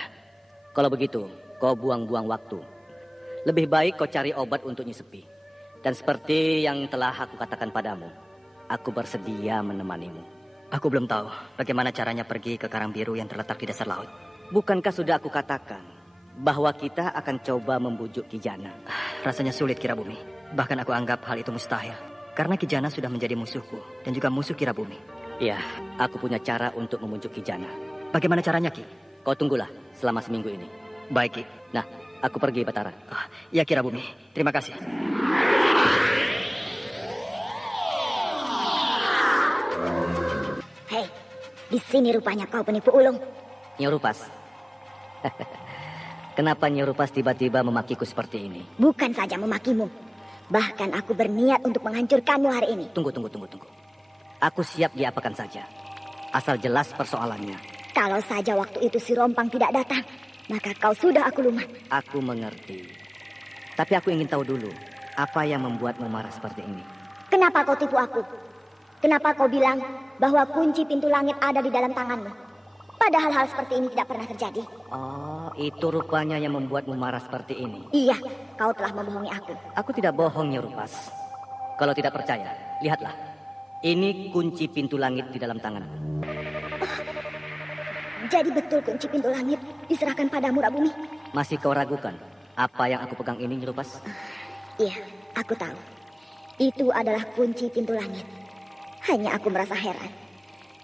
Kalau begitu, kau buang-buang waktu. Lebih baik kau cari obat untuk Nyi Sepi. Dan seperti yang telah aku katakan padamu, aku bersedia menemanimu. Aku belum tahu bagaimana caranya pergi ke Karang Biru yang terletak di dasar laut. Bukankah sudah aku katakan bahwa kita akan coba membujuk Ki Jana? Rasanya sulit, Kira Bumi. Bahkan aku anggap hal itu mustahil. Karena Ki Jana sudah menjadi musuhku dan juga musuh Kira Bumi. Iya, aku punya cara untuk membujuk Ki Jana. Bagaimana caranya, Ki? Kau tunggulah selama seminggu ini. Baik, Ki. Nah, aku pergi, Batara. Ya, Kira Bumi. Terima kasih. Hei, di sini rupanya kau penipu ulung. Nyi Rupas. Kenapa Nyi Rupas tiba-tiba memakiku seperti ini? Bukan saja memakimu. Bahkan aku berniat untuk menghancurkanmu hari ini. Tunggu. Aku siap diapakan saja. Asal jelas persoalannya. Kalau saja waktu itu si Rompang tidak datang, maka kau sudah aku lumat. Aku mengerti. Tapi aku ingin tahu dulu, apa yang membuatmu marah seperti ini? Kenapa kau tipu aku? Kenapa kau bilang bahwa kunci pintu langit ada di dalam tanganmu? Padahal hal seperti ini tidak pernah terjadi. Oh, itu rupanya yang membuatmu marah seperti ini. Iya, kau telah membohongi aku. Aku tidak bohong, Nyi Rupas. Kalau tidak percaya, lihatlah. Ini kunci pintu langit di dalam tanganku. Jadi betul kunci pintu langit diserahkan padamu, Rabumi? Masih kau ragukan apa yang aku pegang ini, Nyi Rupas? Iya, aku tahu. Itu adalah kunci pintu langit. Hanya aku merasa heran.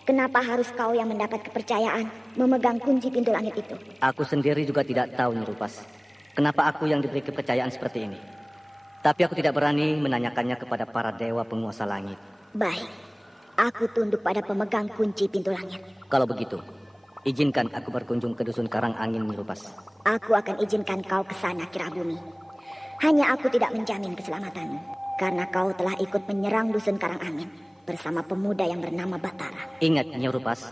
Kenapa harus kau yang mendapat kepercayaan memegang kunci pintu langit itu? Aku sendiri juga tidak tahu, Nyi Rupas. Kenapa aku yang diberi kepercayaan seperti ini? Tapi aku tidak berani menanyakannya kepada para dewa penguasa langit. Baik, aku tunduk pada pemegang kunci pintu langit. Kalau begitu, izinkan aku berkunjung ke dusun Karang Angin, Nyi Rupas. Aku akan izinkan kau ke sana, Kira Bumi. Hanya aku tidak menjamin keselamatanmu, karena kau telah ikut menyerang dusun Karang Angin bersama pemuda yang bernama Batara. Ingat, Nyi Rupas,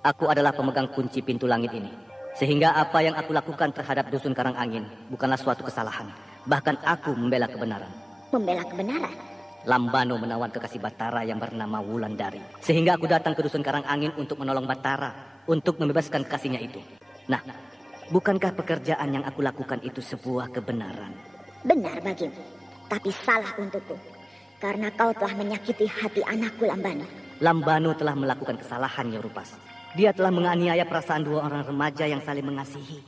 aku adalah pemegang kunci pintu langit ini. Sehingga apa yang aku lakukan terhadap dusun Karang Angin bukanlah suatu kesalahan. Bahkan aku membela kebenaran. Membela kebenaran? Lambano menawan kekasih Batara yang bernama Wulandari. Sehingga aku datang ke dusun Karang Angin untuk menolong Batara, untuk membebaskan kekasihnya itu. Nah, bukankah pekerjaan yang aku lakukan itu sebuah kebenaran? Benar bagimu, tapi salah untukku. Karena kau telah menyakiti hati anakku Lambano. Lambano telah melakukan kesalahan, Nyi Rupas. Dia telah menganiaya perasaan dua orang remaja yang saling mengasihi.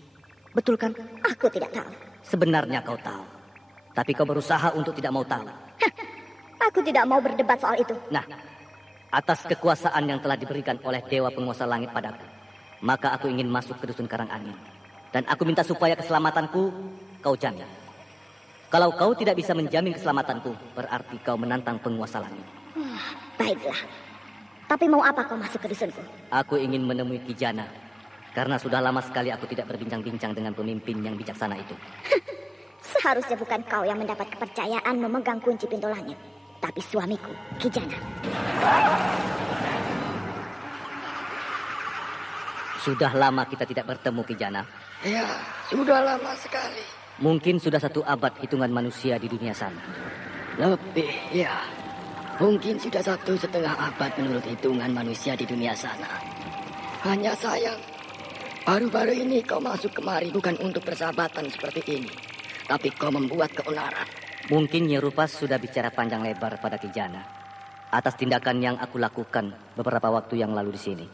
Betul kan? Aku tidak tahu. Sebenarnya kau tahu. Tapi kau berusaha untuk tidak mau tahu. Aku tidak mau berdebat soal itu. Nah, atas kekuasaan yang telah diberikan oleh Dewa Penguasa Langit padaku, maka aku ingin masuk ke dusun Karang Angin. Dan aku minta supaya keselamatanku kau jamin. Kalau kau tidak bisa menjamin keselamatanku, berarti kau menantang penguasa langit. Baiklah. Tapi mau apa kau masuk ke dusunku? Aku ingin menemui Ki Jana. Karena sudah lama sekali aku tidak berbincang-bincang dengan pemimpin yang bijaksana itu. Seharusnya bukan kau yang mendapat kepercayaan memegang kunci pintu langit, tapi suamiku, Ki Jana. Sudah lama kita tidak bertemu, Ki Jana. Ya, sudah lama sekali. Mungkin sudah 1 abad hitungan manusia di dunia sana. Lebih, ya. Mungkin sudah 1,5 abad menurut hitungan manusia di dunia sana. Hanya sayang, baru-baru ini kau masuk kemari bukan untuk persahabatan seperti ini, tapi kau membuat keonaran. Mungkin Nyerupas sudah bicara panjang lebar pada Kijana atas tindakan yang aku lakukan beberapa waktu yang lalu di sini.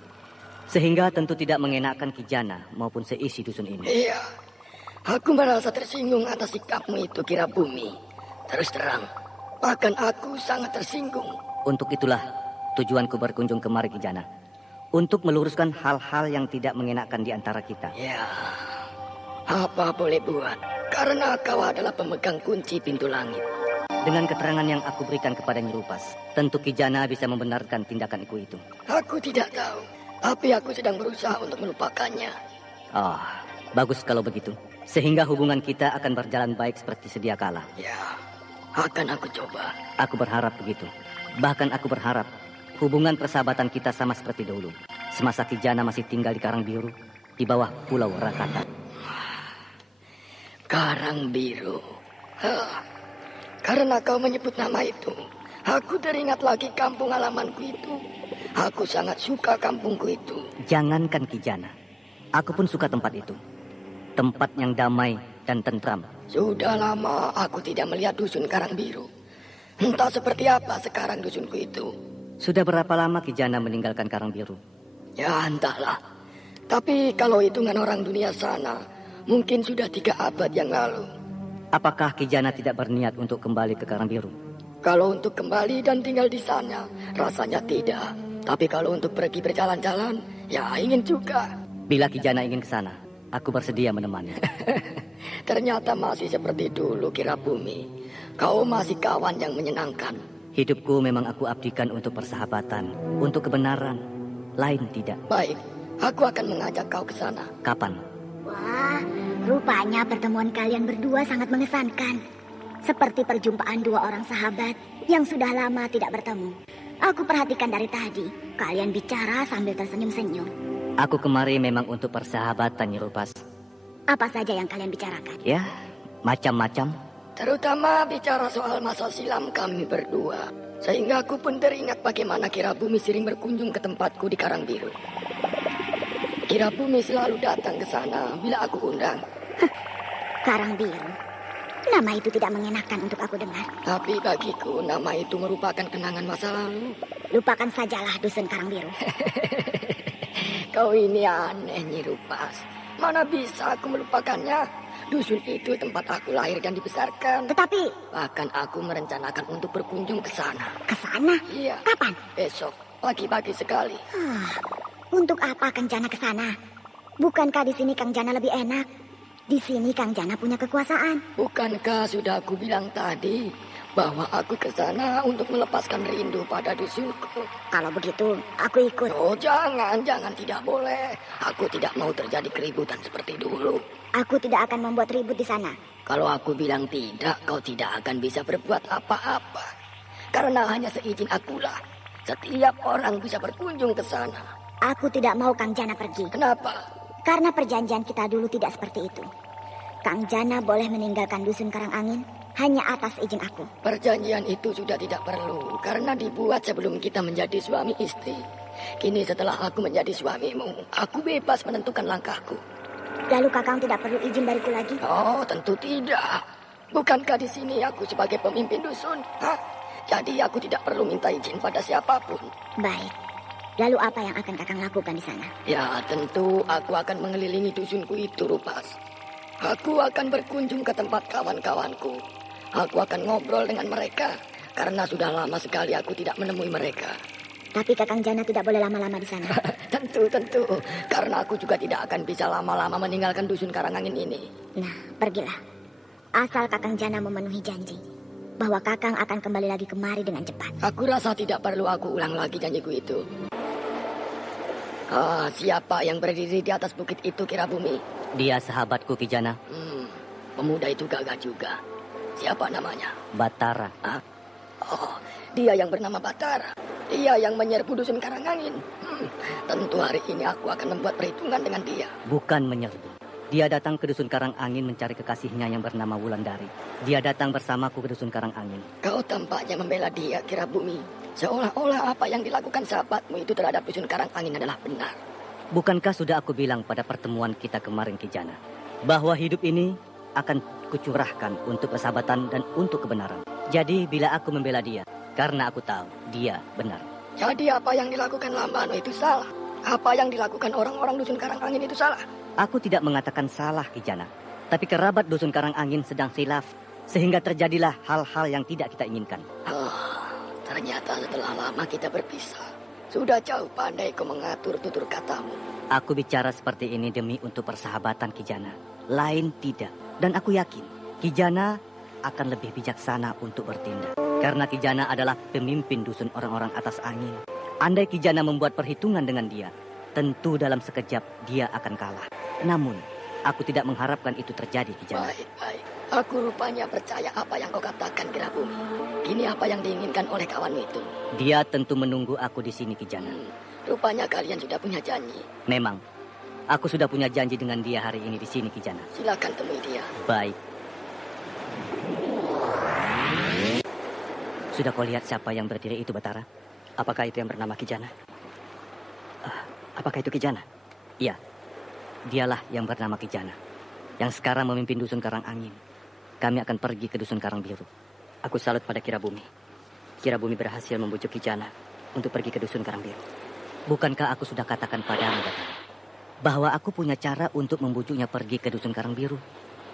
Sehingga tentu tidak mengenakan Kijana maupun seisi dusun ini. Iya, aku merasa tersinggung atas sikapmu itu, Kirabumi. Terus terang, bahkan aku sangat tersinggung. Untuk itulah tujuanku berkunjung kemari, Kijana. Untuk meluruskan hal-hal yang tidak mengenakan di antara kita. Ya, apa boleh buat. Karena kau adalah pemegang kunci pintu langit. Dengan keterangan yang aku berikan kepada Nyerupas, tentu Kijana bisa membenarkan tindakanku itu. Aku tidak tahu, tapi aku sedang berusaha untuk melupakannya. Oh, bagus kalau begitu. Sehingga hubungan kita akan berjalan baik seperti sedia kala. Ya, akan aku coba. Aku berharap begitu. Bahkan aku berharap hubungan persahabatan kita sama seperti dulu. Semasa Kijana masih tinggal di Karangbiru, di bawah Pulau Rakata. Karangbiru. Karena kau menyebut nama itu, aku teringat lagi kampung halamanku itu. Aku sangat suka kampungku itu. Jangankan Kijana, aku pun suka tempat itu. Tempat yang damai dan tentram. Sudah lama aku tidak melihat dusun Karangbiru. Entah seperti apa sekarang dusunku itu. Sudah berapa lama Kijana meninggalkan Karangbiru? Ya entahlah. Tapi kalau hitungan orang dunia sana, mungkin sudah 3 abad yang lalu. Apakah Kijana tidak berniat untuk kembali ke Karangbiru? Kalau untuk kembali dan tinggal di sana, rasanya tidak. Tapi kalau untuk pergi berjalan-jalan, ya ingin juga. Bila Kijana ingin ke sana, aku bersedia menemani. Ternyata masih seperti dulu, Kirabumi. Kau masih kawan yang menyenangkan. Hidupku memang aku abdikan untuk persahabatan, untuk kebenaran. Lain tidak. Baik, aku akan mengajak kau ke sana. Kapan? Wah, rupanya pertemuan kalian berdua sangat mengesankan. Seperti perjumpaan 2 orang sahabat yang sudah lama tidak bertemu. Aku perhatikan dari tadi, kalian bicara sambil tersenyum-senyum. Aku kemari memang untuk persahabatan, Nyerupas. Apa saja yang kalian bicarakan? Ya, macam-macam. Terutama bicara soal masa silam kami berdua. Sehingga aku pun teringat bagaimana Kirabumi sering berkunjung ke tempatku di Karangbiru. Kirabumi selalu datang ke sana bila aku undang. Karangbiru. Nama itu tidak mengenakan untuk aku dengar. Tapi bagiku nama itu merupakan kenangan masa lalu. Lupakan sajalah dusun Karangbiru. Kau ini aneh, Nyerupas. Mana bisa aku melupakannya? Dusun itu tempat aku lahir dan dibesarkan. Tetapi bahkan aku merencanakan untuk berkunjung ke sana. Ke sana? Iya. Kapan? Besok, pagi-pagi sekali. Untuk apa Kang Jana ke sana? Bukankah di sini Kang Jana lebih enak? Di sini Kang Jana punya kekuasaan. Bukankah sudah aku bilang tadi bahwa aku ke sana untuk melepaskan rindu pada dusunku? Kalau begitu, aku ikut. Oh, jangan, tidak boleh. Aku tidak mau terjadi keributan seperti dulu. Aku tidak akan membuat ribut di sana. Kalau aku bilang tidak, kau tidak akan bisa berbuat apa-apa. Karena hanya seizin akulah setiap orang bisa berkunjung ke sana. Aku tidak mau Kang Jana pergi. Kenapa? Karena perjanjian kita dulu tidak seperti itu. Kang Jana boleh meninggalkan dusun Karangangin hanya atas izin aku. Perjanjian itu sudah tidak perlu karena dibuat sebelum kita menjadi suami istri. Kini setelah aku menjadi suamimu, aku bebas menentukan langkahku. Lalu Kakang tidak perlu izin dariku lagi? Oh, tentu tidak. Bukankah di sini aku sebagai pemimpin dusun? Jadi aku tidak perlu minta izin pada siapapun. Baik. Lalu apa yang akan Kakang lakukan di sana? Ya, tentu aku akan mengelilingi dusunku itu, Rupas. Aku akan berkunjung ke tempat kawan-kawanku. Aku akan ngobrol dengan mereka karena sudah lama sekali aku tidak menemui mereka. Tapi Kakang Jana tidak boleh lama-lama di sana. Tentu. Karena aku juga tidak akan bisa lama-lama meninggalkan dusun Karangangin ini. Nah, pergilah. Asal Kakang Jana memenuhi janji bahwa Kakang akan kembali lagi kemari dengan cepat. Aku rasa tidak perlu aku ulang lagi janjiku itu. Siapa yang berdiri di atas bukit itu, Kirabumi? Dia sahabatku, Kijana. Pemuda itu gagah juga. Siapa namanya? Batara. Oh, dia yang bernama Batara. Dia yang menyerbu dusun Karangangin. Tentu hari ini aku akan membuat perhitungan dengan dia. Bukan menyerbu. Dia datang ke Dusun Karang Angin mencari kekasihnya yang bernama Wulandari. Dia datang bersamaku ke Dusun Karang Angin. Kau tampaknya membela dia, Kirabumi. Seolah-olah apa yang dilakukan sahabatmu itu terhadap Dusun Karang Angin adalah benar. Bukankah sudah aku bilang pada pertemuan kita kemarin, Ki Jana, bahwa hidup ini akan kucurahkan untuk persahabatan dan untuk kebenaran. Jadi bila aku membela dia, karena aku tahu dia benar. Jadi apa yang dilakukan Lambano itu salah? Apa yang dilakukan orang-orang Dusun Karang Angin itu salah? Aku tidak mengatakan salah, Ki Jana. Tapi kerabat Dusun Karang Angin sedang khilaf, sehingga terjadilah hal-hal yang tidak kita inginkan. Ternyata setelah lama kita berpisah, sudah jauh pandai kau mengatur tutur katamu. Aku bicara seperti ini demi untuk persahabatan, Ki Jana. Lain tidak. Dan aku yakin, Ki Jana akan lebih bijaksana untuk bertindak. Karena Ki Jana adalah pemimpin dusun orang-orang atas angin. Andai Ki Jana membuat perhitungan dengan dia, tentu dalam sekejap dia akan kalah. Namun, aku tidak mengharapkan itu terjadi, Ki Jana. Baik. Aku rupanya percaya apa yang kau katakan, Kirabumi. Ini apa yang diinginkan oleh kawanmu itu. Dia tentu menunggu aku di sini, Ki Jana. Rupanya kalian sudah punya janji. Memang, aku sudah punya janji dengan dia hari ini di sini, Ki Jana. Silakan temui dia. Baik. Sudah kau lihat siapa yang berdiri itu, Batara? Apakah itu yang bernama Ki Jana? Apakah itu Ki Jana? Iya. Dialah yang bernama Ki Jana, yang sekarang memimpin Dusun Karang Angin. Kami akan pergi ke Dusun Karang Biru. Aku salut pada Kirabumi. Kirabumi berhasil membujuk Ki Jana untuk pergi ke Dusun Karang Biru. Bukankah aku sudah katakan padamu, Batara, bahwa aku punya cara untuk membujuknya pergi ke Dusun Karang Biru?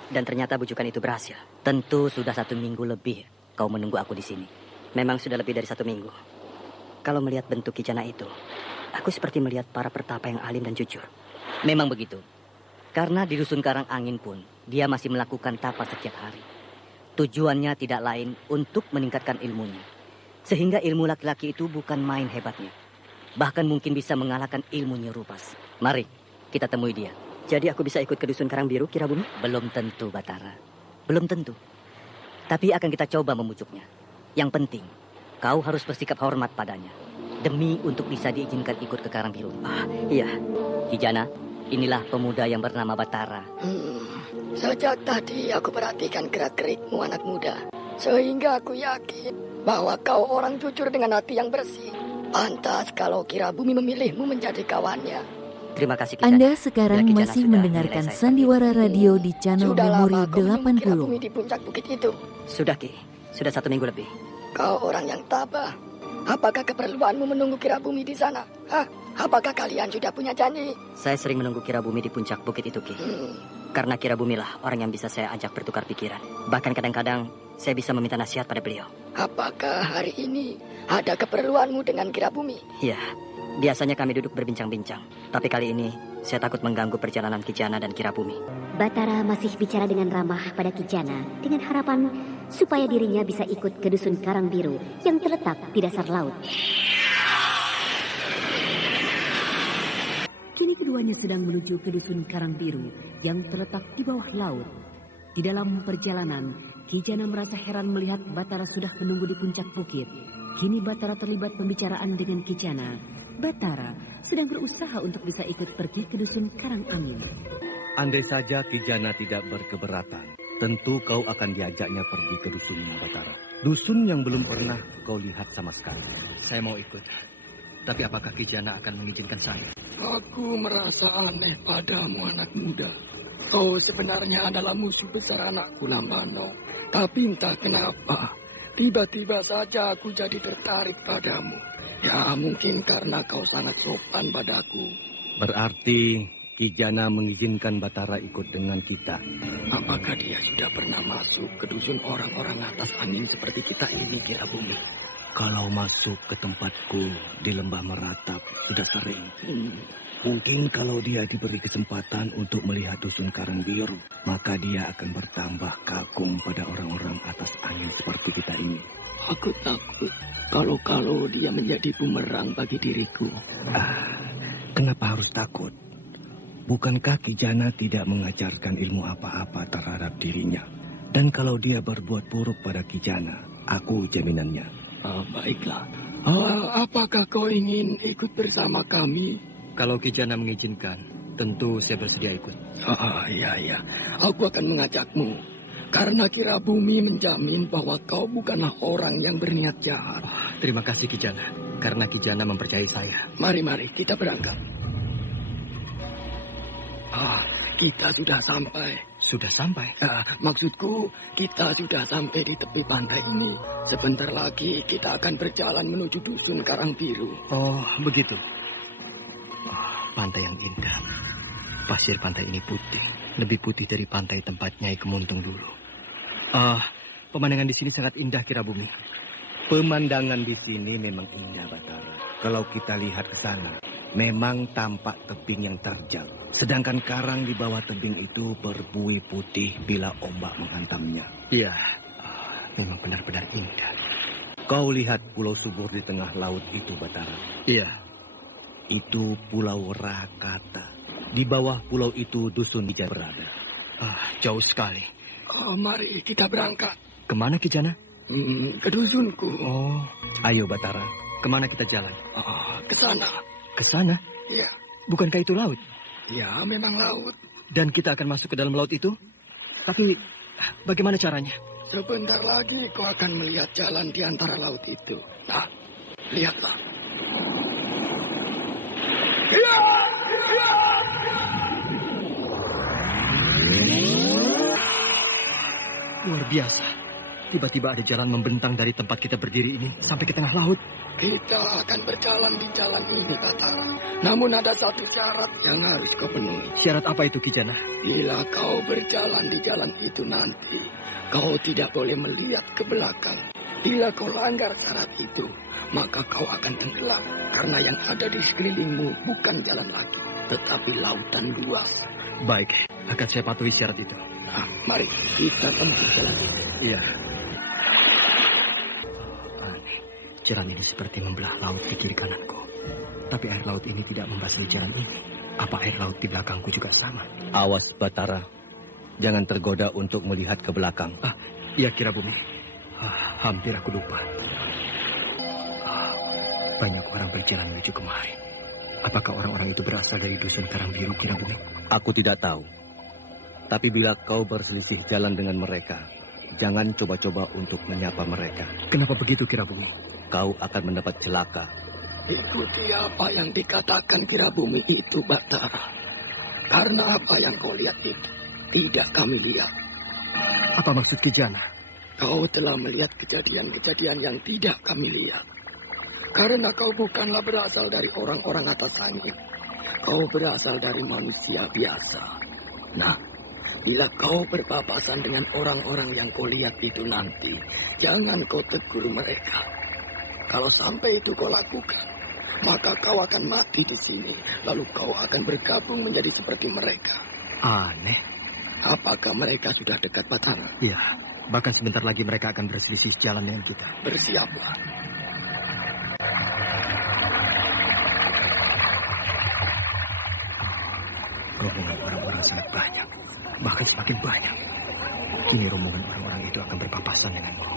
Dan ternyata bujukan itu berhasil. Tentu sudah 1 minggu lebih kau menunggu aku di sini. Memang sudah lebih dari 1 minggu. Kalau melihat bentuk Ki Jana itu, aku seperti melihat para pertapa yang alim dan jujur. Memang begitu. Karena di Dusun Karang Angin pun, dia masih melakukan tapa setiap hari. Tujuannya tidak lain untuk meningkatkan ilmunya. Sehingga ilmu laki-laki itu bukan main hebatnya. Bahkan mungkin bisa mengalahkan ilmu Nyerupas. Mari, kita temui dia. Jadi aku bisa ikut ke Dusun Karang Biru, Kirabumi? Belum tentu, Batara. Belum tentu. Tapi akan kita coba membujuknya. Yang penting, kau harus bersikap hormat padanya. Demi untuk bisa diizinkan ikut ke Karang Biru. Iya. Ki Jana, inilah pemuda yang bernama Batara. Sejak tadi aku perhatikan gerak-gerikmu, anak muda. Sehingga aku yakin bahwa kau orang jujur dengan hati yang bersih. Pantas kalau Kirabumi memilihmu menjadi kawannya. Terima kasih, Ki Jana. Anda sekarang masih mendengarkan Sandiwara Radio di channel Memori 80. Kirabumi di puncak bukit itu. Sudah, Ki. Sudah 1 minggu lebih. Kau orang yang tabah. Apakah keperluanmu menunggu Kirabumi di sana? Apakah kalian sudah punya janji? Saya sering menunggu Kirabumi di puncak bukit itu, Ki. Karena Kirabumi lah orang yang bisa saya ajak bertukar pikiran. Bahkan kadang-kadang saya bisa meminta nasihat pada beliau. Apakah hari ini ada keperluanmu dengan Kirabumi? Iya, biasanya kami duduk berbincang-bincang. Tapi kali ini saya takut mengganggu perjalanan Ki Jana dan Kirabumi. Batara masih bicara dengan ramah pada Ki Jana dengan harapan supaya dirinya bisa ikut ke Dusun Karang Biru yang terletak di dasar laut. Kini keduanya sedang menuju ke Dusun Karang Biru yang terletak di bawah laut. Di dalam perjalanan, Ki Jana merasa heran melihat Batara sudah menunggu di puncak bukit. Kini Batara terlibat pembicaraan dengan Ki Jana. Batara sedang berusaha untuk bisa ikut pergi ke Dusun Karang Angin. Andai saja Ki Jana tidak berkeberatan, tentu kau akan diajaknya pergi ke dusunnya, Batara. Dusun yang belum pernah kau lihat sama sekali. Saya mau ikut. Tapi apakah Ki Jana akan mengizinkan saya? Aku merasa aneh padamu, anak muda. Kau sebenarnya adalah musuh besar anakku, Lambano. Tapi entah kenapa, tiba-tiba saja aku jadi tertarik padamu. Ya, mungkin karena kau sangat sopan padaku. Berarti Ki Jana mengizinkan Batara ikut dengan kita. Apakah dia sudah pernah masuk ke dusun orang-orang atas angin seperti kita ini, Kirabumi? Kalau masuk ke tempatku di Lembah Meratap sudah sering. Mungkin kalau dia diberi kesempatan untuk melihat Dusun Karang Biru, maka dia akan bertambah kagum pada orang-orang atas angin seperti kita ini. Aku takut kalau dia menjadi bumerang bagi diriku. Kenapa harus takut? Bukankah Ki Jana tidak mengajarkan ilmu apa-apa terhadap dirinya? Dan kalau dia berbuat buruk pada Ki Jana, aku jaminannya. Baiklah. Apakah kau ingin ikut bersama kami? Kalau Ki Jana mengizinkan, tentu saya bersedia ikut. Iya. Aku akan mengajakmu. Karena Kira Bumi menjamin bahwa kau bukanlah orang yang berniat jahat. Terima kasih Kijana. Karena Kijana mempercayai saya. Mari, kita berangkat. Kita sudah sampai. Sudah sampai? Maksudku, kita sudah sampai di tepi pantai ini. Sebentar lagi kita akan berjalan menuju dusun Karang Biru. Oh, begitu. Pantai yang indah. Pasir pantai ini putih. Lebih putih dari pantai tempat Nyai Kemuntung dulu. Pemandangan di sini sangat indah, Kira Bumi. Pemandangan di sini memang indah, Batara. Kalau kita lihat ke sana, memang tampak tebing yang terjal. Sedangkan karang di bawah tebing itu berbuih putih bila ombak menghantamnya. Iya, memang benar-benar indah. Kau lihat pulau subur di tengah laut itu, Batara? Iya. Itu Pulau Rakata. Di bawah pulau itu dusun Wijaya berada. Jauh sekali. Mari kita berangkat. Kemana Kijana? Ke dusunku. Oh, ayo Batara. Kemana kita jalan? Ke sana. Ke sana? Iya. Bukankah itu laut? Ya, memang laut. Dan kita akan masuk ke dalam laut itu? Tapi bagaimana caranya? Sebentar lagi kau akan melihat jalan di antara laut itu. Nah, lihatlah. Luar biasa. Tiba-tiba ada jalan membentang dari tempat kita berdiri ini sampai ke tengah laut. Kita akan berjalan di jalan ini, Batara. Namun ada satu syarat yang harus kau penuhi. Syarat apa itu, Kijana? Bila kau berjalan di jalan itu nanti, kau tidak boleh melihat ke belakang. Bila kau langgar syarat itu, maka kau akan tenggelam. Karena yang ada di sekelilingmu bukan jalan lagi, tetapi lautan luas. Baik, akan saya patuhi syarat itu. Nah, mari kita tempuh jalan ini. Iya. Jalan ini seperti membelah laut di kiri kananku. Tapi air laut ini tidak membasahi jalan ini. Apa air laut di belakangku juga sama? Awas, Batara. Jangan tergoda untuk melihat ke belakang. Iya, Kira Bumi. Hampir aku lupa. Banyak orang berjalan menuju kemari. Apakah orang-orang itu berasal dari dusun Karang Biru, Kira Bumi? Aku tidak tahu. Tapi bila kau berselisih jalan dengan mereka, jangan coba-coba untuk menyapa mereka. Kenapa begitu, Kira Bumi? Kau akan mendapat celaka. Ikuti apa yang dikatakan Kira Bumi itu, Batara. Karena apa yang kau lihat itu tidak kami lihat. Apa maksud Kijana? Kau telah melihat kejadian-kejadian yang tidak kami lihat. Karena kau bukanlah berasal dari orang-orang atas langit. Kau berasal dari manusia biasa. Nah, bila kau berpapasan dengan orang-orang yang kau lihat itu nanti, jangan kau tegur mereka. Kalau sampai itu kau lakukan, maka kau akan mati di sini. Lalu kau akan bergabung menjadi seperti mereka. Aneh. Apakah mereka sudah dekat, Batara? Iya, bahkan sebentar lagi mereka akan berselisih jalan dengan kita. Bersiaplah. Rombongan orang-orang sangat banyak, bahkan semakin banyak. Kini rombongan orang-orang itu akan berpapasan denganku.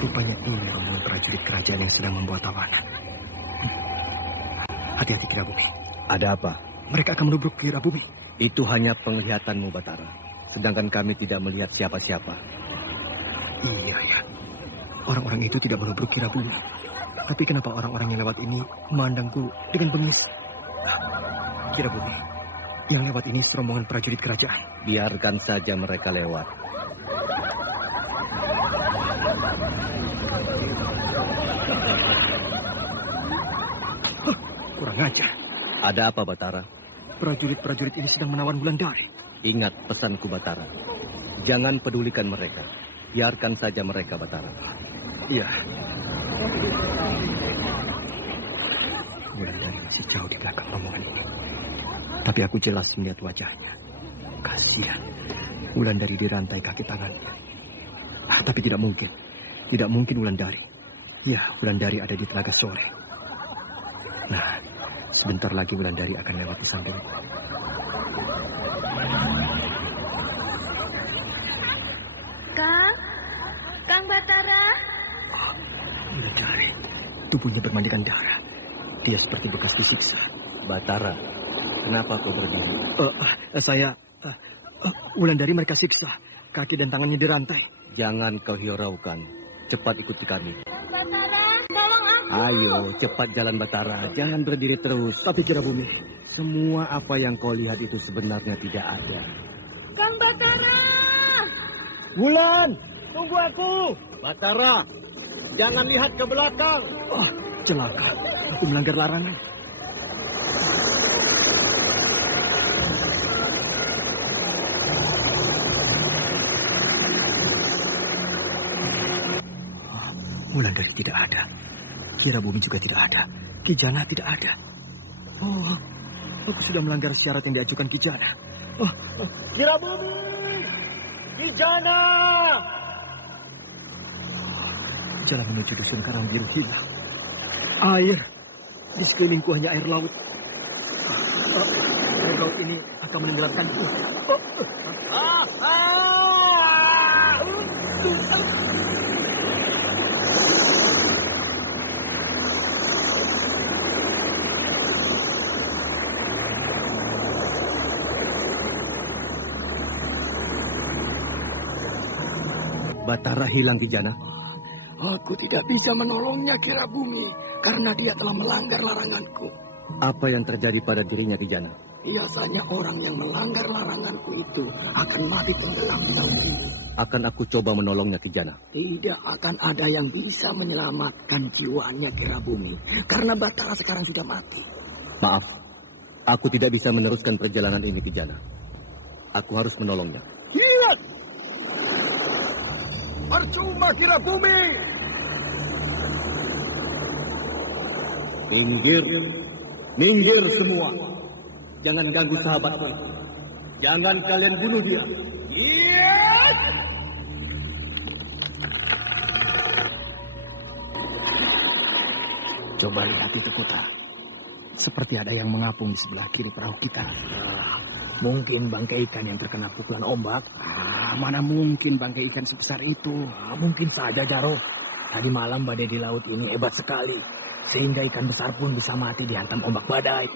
Rupanya ini rombongan prajurit kerajaan yang sedang membuat tawanan. Hati-hati, Kira Bumi. Ada apa? Mereka akan menubruk Kira Bumi. Itu hanya penglihatanmu, Batara. Sedangkan kami tidak melihat siapa-siapa. Iya, ya. Orang-orang itu tidak menubruk Kira Bumi. Tapi kenapa orang-orang yang lewat ini memandangku dengan bengis? Kira Bumi, yang lewat ini serombongan prajurit kerajaan. Biarkan saja mereka lewat. Kurang ajar. Ada apa, Batara? Prajurit-prajurit ini sedang menawan Wulandari. Ingat pesanku, Batara. Jangan pedulikan mereka. Biarkan saja mereka, Batara. Iya. Wulandari masih jauh di belakang rombongan ini. Tapi aku jelas melihat wajahnya. Kasihan. Wulandari dirantai kaki tangannya. Tapi tidak mungkin. Tidak mungkin Wulandari. Ya, Wulandari ada di Telaga Sore. Nah, sebentar lagi Wulandari akan lewat di sampingku. Kang Batara. Wulandari, tubuhnya bermandikan darah. Dia seperti bekas disiksa. Batara, kenapa kau berdiri? Wulandari mereka siksa. Kaki dan tangannya dirantai. Jangan kau hiraukan. Cepat ikuti kami. Batara, tolong aku. Ayo, cepat jalan Batara. Jangan berdiri terus. Tapi Kirabumi, semua apa yang kau lihat itu sebenarnya tidak ada. Kang Batara! Wulan, tunggu aku. Batara, jangan lihat ke belakang. Oh, celaka. Aku melanggar larangan. Wulandari tidak ada. Kirabumi juga tidak ada. Kijana tidak ada. Oh, aku sudah melanggar syarat yang diajukan Kijana. Oh, Kirabumi! Kijana! Jalan menuju dusun Karangbiru hilang. Air. Di sekelilingku hanya air laut. Air laut ini akan menenggelamkanku. Batara hilang Kijana. Aku tidak bisa menolongnya Kirabumi karena dia telah melanggar laranganku. Apa yang terjadi pada dirinya Kijana? Biasanya orang yang melanggar laranganku itu akan mati tenggelam di laut ini. Akan aku coba menolongnya Kijana. Tidak akan ada yang bisa menyelamatkan jiwanya Kirabumi karena Batara sekarang sudah mati. Maaf, aku tidak bisa meneruskan perjalanan ini Kijana. Aku harus menolongnya. Lihat! Percuma Kirabumi! Minggir semua. Jangan ganggu sahabatku. Jangan kalian bunuh dia. Lihat! Coba lihat itu kota. Seperti ada yang mengapung di sebelah kiri perahu kita. Mungkin bangkai ikan yang terkena pukulan ombak. Mana mungkin bangkai ikan sebesar itu. Mungkin saja, Jaro. Tadi malam badai di laut ini hebat sekali. Sehingga ikan besar pun bisa mati dihantam ombak badai.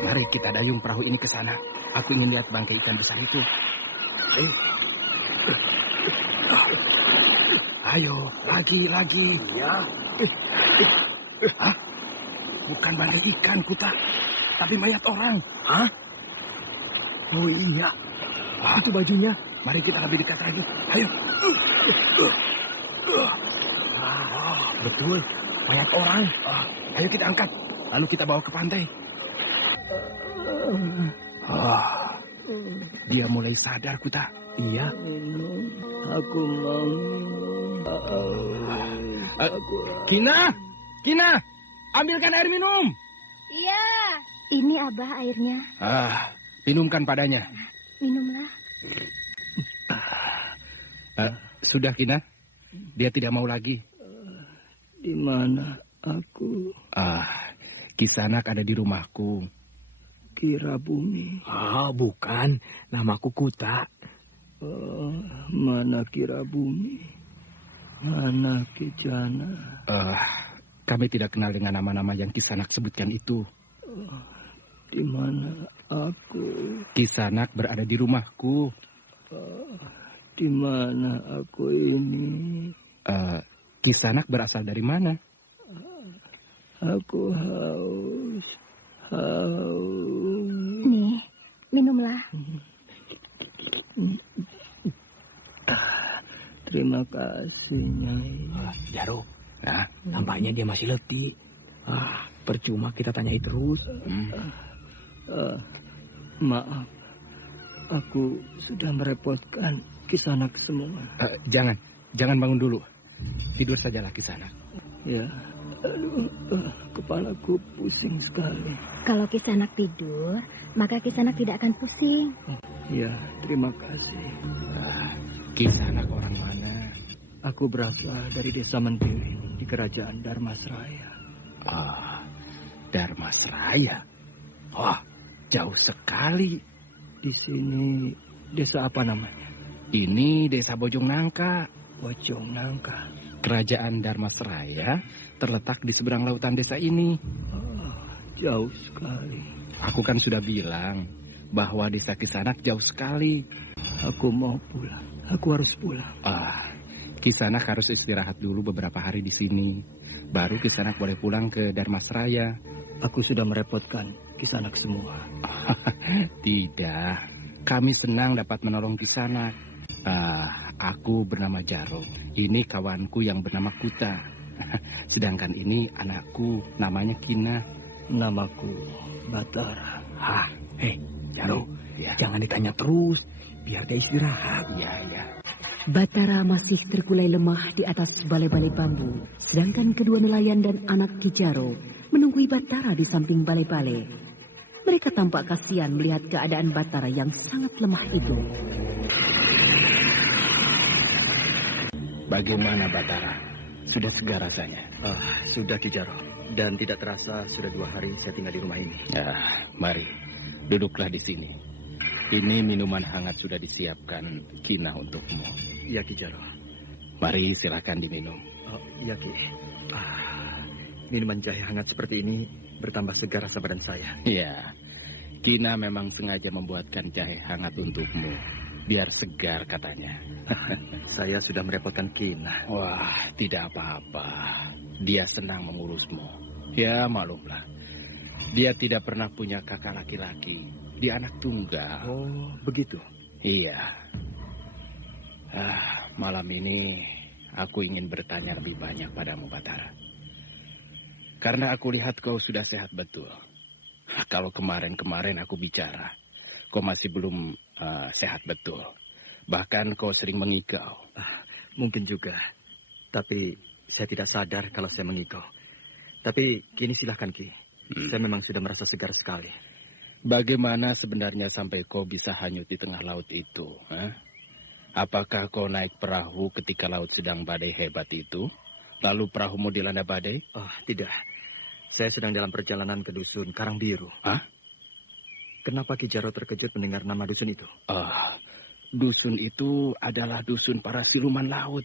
Mari kita dayung perahu ini ke sana. Aku ingin lihat bangkai ikan besar itu. Ayo, lagi. Ya. Hah? Bukan bangkai ikan, Kuta. Tapi mayat orang. Hah? Oh iya. Itu bajunya. Mari kita lebih dekat lagi. Ayo. Betul. Mayat orang. Ayo kita angkat. Lalu kita bawa ke pantai. Dia mulai sadar, Kuta. Iya. Aku mau. Kina, ambilkan air minum. Iya. Ini Abah airnya. Minumkan padanya. Minumlah. Sudah, Kina. Dia tidak mau lagi. Di mana aku? Kisanak ada di rumahku. Kirabumi. Bukan. Namaku Kuta. Mana Kirabumi? Mana Kijana? Kami tidak kenal dengan nama-nama yang Kisanak sebutkan itu. Di mana aku? Kisanak berada di rumahku. Di mana aku ini? Kisanak berasal dari mana? Aku haus. Nih, minumlah. Terima kasih, Nyai. Jaro, nampaknya dia masih letih. Percuma kita tanyai terus. Maaf, aku sudah merepotkan Kisanak semua. Jangan bangun dulu. Tidur sajalah Kisanak. Ya, kepalaku pusing sekali. Kalau Kisanak tidur, maka Kisanak tidak akan pusing. Ya, terima kasih. Kisanak orang mana? Aku berasal dari desa Mendiri di kerajaan Dharmasraya. Dharmasraya? Jauh sekali. Di sini desa apa namanya? Ini desa Bojong Nangka. Bojong Nangka. Kerajaan Dharmasraya terletak di seberang lautan desa ini. Jauh sekali. Aku kan sudah bilang bahwa desa Kisanak jauh sekali. Aku mau pulang. Aku harus pulang. Kisanak harus istirahat dulu beberapa hari di sini. Baru Kisanak boleh pulang ke Dharmasraya. Aku sudah merepotkan Kisanak semua. Tidak. Kami senang dapat menolong Kisanak. Aku bernama Jaro. Ini kawanku yang bernama Kuta. Sedangkan ini anakku, namanya Kina. Namaku Batara. Jaro, jangan ditanya terus. Biar dia istirahat. Ya. Batara masih terkulai lemah di atas balai-balai bambu. Sedangkan kedua nelayan dan anak Ki Jaro menunggui Batara di samping balai-balai. Mereka tampak kasihan melihat keadaan Batara yang sangat lemah itu. Bagaimana Batara? Sudah segar rasanya? Sudah Ki Jaro. Dan tidak terasa sudah 2 hari saya tinggal di rumah ini. Mari, duduklah di sini. Ini minuman hangat sudah disiapkan Kina untukmu. Iya Ki Jaro. Mari silakan diminum. Iya Ki. Minuman jahe hangat seperti ini bertambah segar rasa badan saya. Iya, Kina memang sengaja membuatkan jahe hangat untukmu. Biar segar katanya. Saya sudah merepotkan Kina. Wah, tidak apa-apa. Dia senang mengurusmu. Ya, maklumlah. Dia tidak pernah punya kakak laki-laki. Dia anak tunggal. Oh, begitu? Iya. Malam ini aku ingin bertanya lebih banyak padamu, Batara. Karena aku lihat kau sudah sehat betul. Kalau kemarin-kemarin aku bicara, kau masih belum sehat betul. Bahkan kau sering mengigau. Mungkin juga. Tapi saya tidak sadar kalau saya mengigau. Tapi kini silahkan Ki. Saya memang sudah merasa segar sekali. Bagaimana sebenarnya sampai kau bisa hanyut di tengah laut itu? Apakah kau naik perahu ketika laut sedang badai hebat itu? Lalu perahumu dilanda badai? Tidak. Saya sedang dalam perjalanan ke dusun Karangbiru. Kenapa Ki Jaro terkejut mendengar nama dusun itu? Dusun itu adalah dusun para siluman laut.